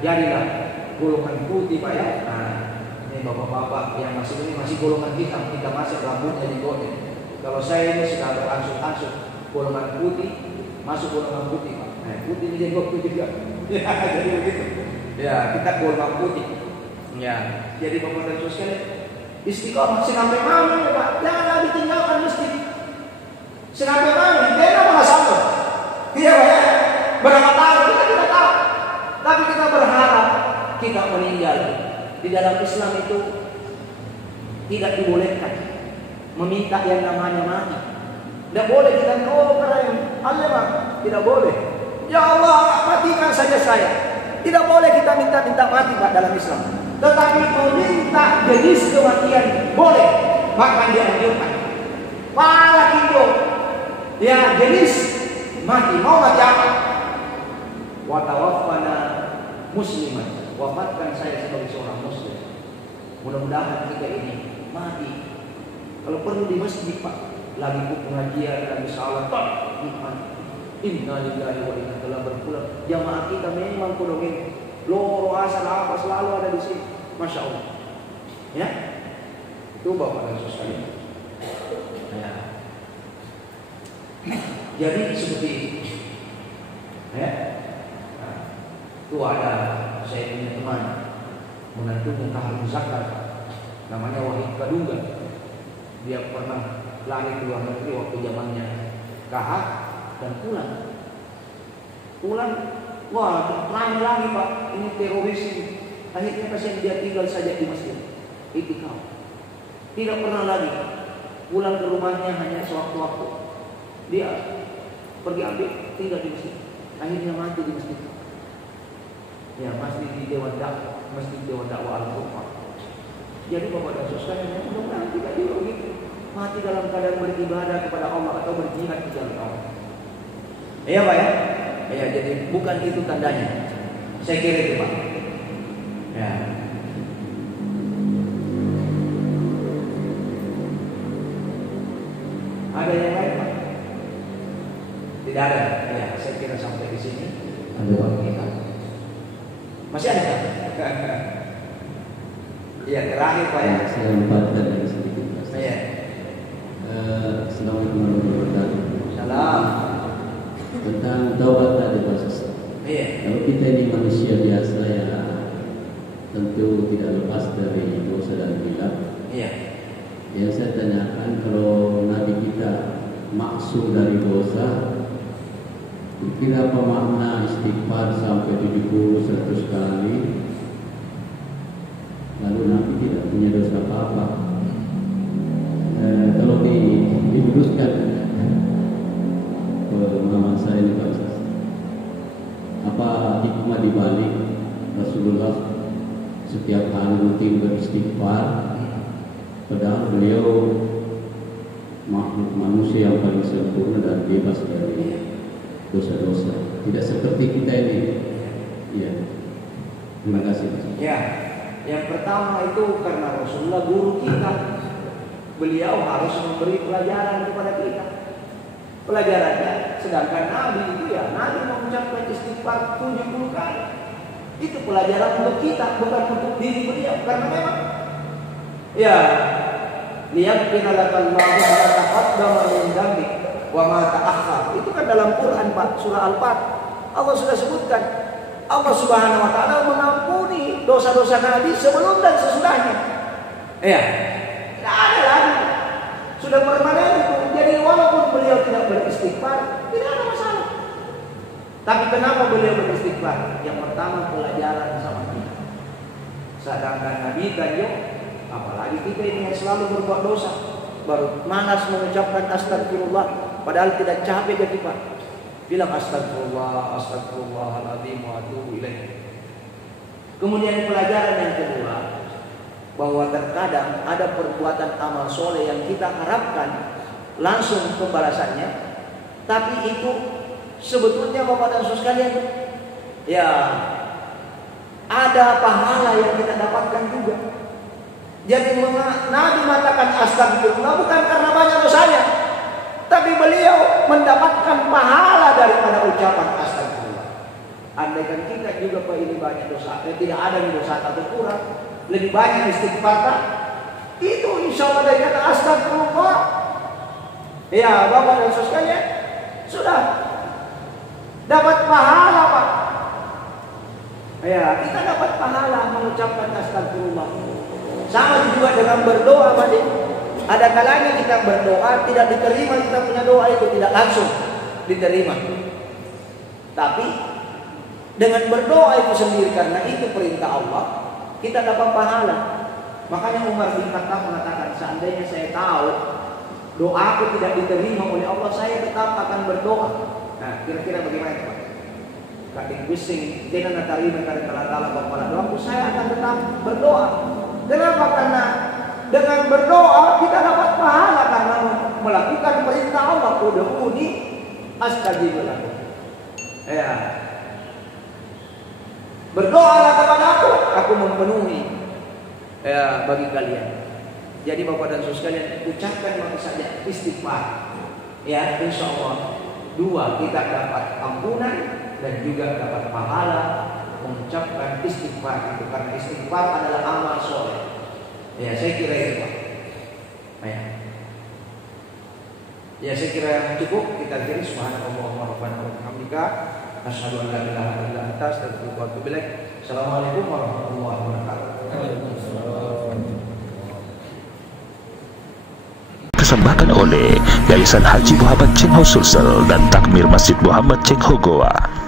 jadilah golongan putih Pak ya. Nah, ini bapak-bapak yang masih golongan hitam, kita masih rambutnya digodek. Kalau saya ini sudah berangsur-angsur golongan putih, masuk golongan putih Pak. Nah, putih ini jadi putih juga. Ya, jadi begitu. Ya, kita golongan putih. Ya, jadi bapak dan saudara sekalian, istiqomah sampai mana ya Pak? Jangan lagi tinggalkan masjid. Sampai mana? Dia apa sama? Iya Pak ya. Berapa tahun kita tidak tahu. Tapi kita berharap kita meninggal. Di dalam Islam itu tidak dibolehkan meminta yang namanya mati. Tidak boleh kita keren, Allah tidak boleh. Ya Allah matikan saja saya. Tidak boleh kita minta mati Pak dalam Islam. Tetapi meminta jenis kematian boleh, bahkan dianjurkan. Pala hidup, ya jenis mati mau mati apa? Watawaffana musliman. Wafatkan saya sebagai seorang muslim. Mudah-mudahan kita ini nikmati. Kalau perlu di masjid Pak, lagi pengajian, lagi salat, nikmati. Inna lillahi wa inna ilaihi raji'un berpulang. Jamaah kita memang kudu loro asal apa selalu ada di sini. Masya Allah. Ya, itu Bapak dan Saudara sekalian. Ya. Jadi seperti itu. Ya. Nah, itu ada saya punya teman menentukan tahun zakat, namanya Wahid Kadungga. Dia pernah lari ke luar negeri waktu zamannya KH dan pulang, wah ramai lagi Pak, ini teroris ini. Akhirnya pasien dia tinggal saja di masjid. Itu kau. Tidak pernah lagi pulang ke rumahnya hanya sewaktu-waktu. Dia pergi ambil tinggal di masjid. Akhirnya mati di masjid. Ya, masjid di Dewan Dakwah Al-Qur'an. Jadi Bapak dan Saudara yang mudah-mudahan tidak juga begitu. Mati dalam keadaan beribadah kepada Allah atau berjihad di jalan Allah. Iya Pak ya? Ya, jadi bukan itu tandanya. Saya kira itu Pak. Ya. Ada yang lain Pak? Tidak ada. Ya, saya kira sampai di sini. Ada kita. Masih ada kan? Iya, terakhir Pak ya. Saya lempatkan lagi sedikit Mas. Iya. Assalamualaikum warahmatullahi wabarakatuh. Salam. Tentang taubat tadi Mas. Iya. Kalau kita ini manusia biasa ya, tentu tidak lepas dari dosa dan bidah. Iya. Yang saya tanyakan, kalau Nabi kita maksum dari dosa, kira apa makna istighfar sampai 70-100 kali? Lalu Nabi tidak punya dosa apa-apa. Kalau diluruskan pemahaman saya ini Pak Ustaz, apa hikmah dibalik Rasulullah setiap hari rutin beristighfar, padahal beliau makhluk manusia yang paling sempurna dan bebas dari dosa-dosa, tidak seperti kita ini. Ya, terima kasih. Ya, yang pertama itu karena Rasulullah guru kita, beliau harus memberi pelajaran kepada kita. Pelajarannya, sedangkan Nabi itu ya, Nabi mengucapkan istighfar 70 kali. Itu pelajaran untuk kita, bukan untuk diri beliau. Karena memang, ya, liyaghfira lakallahu ma taqaddama min dzambik wa ma ta'akhkhar. Itu kan dalam Quran Pak, surah Al-Fatih. Allah sudah sebutkan, Allah Subhanahu wa taala mengampuni dosa-dosa Nabi sebelum dan sesudahnya. Ya. Tidak ada lagi. Sudah permanen itu. Jadi walaupun beliau tidak beristighfar, tidak ada masalah. Tapi kenapa beliau beristighfar? Yang pertama pelajaran sama kita. Sedangkan Nabi kan apalagi kita ini yang selalu berbuat dosa, baru malas mengucapkan astagfirullah, padahal tidak capek jadi Pak. Bilang astagfirullah, astagfirullahaladzim wa atubu ilaih. Kemudian pelajaran yang kedua, bahwa terkadang ada perbuatan amal soleh yang kita harapkan langsung pembalasannya, tapi itu sebetulnya Bapak dan Saudara sekalian, ya ada pahala yang kita dapatkan juga. Jadi Nabi mengatakan astagfirullah bukan karena banyak dosanya, tapi beliau mendapatkan pahala daripada ucapan astagfirullah. Andaikan kita juga Pak ini banyak dosa, tidak ada dosa atau kurang, lebih banyak istighfar, itu insya Allah dari kata astagfirullah. Ya Bapak dan Saudara sekalian, sudah dapat pahala Pak. Ya, kita dapat pahala mengucapkan astagfirullah. Sama juga dengan berdoa Pak. Ada kalanya kita berdoa tidak diterima, kita punya doa itu tidak langsung diterima. Tapi dengan berdoa itu sendiri, karena itu perintah Allah, kita dapat pahala. Makanya Umar bin Khattab mengatakan, seandainya saya tahu doaku tidak diterima oleh Allah, saya tetap akan berdoa. Nah, kira-kira bagaimana Pak? Kadang bising, dengan natari mentari kala-kala kepala doaku, saya akan tetap berdoa. Kenapa? Karena dengan berdoa kita dapat pahala karena melakukan perintah Allah. Ud'uuni astajib lakum. Ya. Berdoalah kepada aku memenuhi bagi kalian. Jadi Bapak dan Saudara sekalian, ucapkan maka saja istighfar. Ya, insya Allah. 2, kita dapat ampunan dan juga dapat pahala mengucapkan istighfar itu, karena istighfar adalah amal soleh. Ya, saya kira itu Pak. Ya, saya kira cukup. Kita akhiri. Subhanallahumma rabbana wa bihamdika, asyhadu an la ilaha illa anta, astaghfiruka wa atubu ilaik. Assalamualaikum warahmatullahi wabarakatuh. Dipersembahkan oleh Yayasan Haji Muhammad Cengho Sulsel dan Takmir Masjid Muhammad Cengho Goa.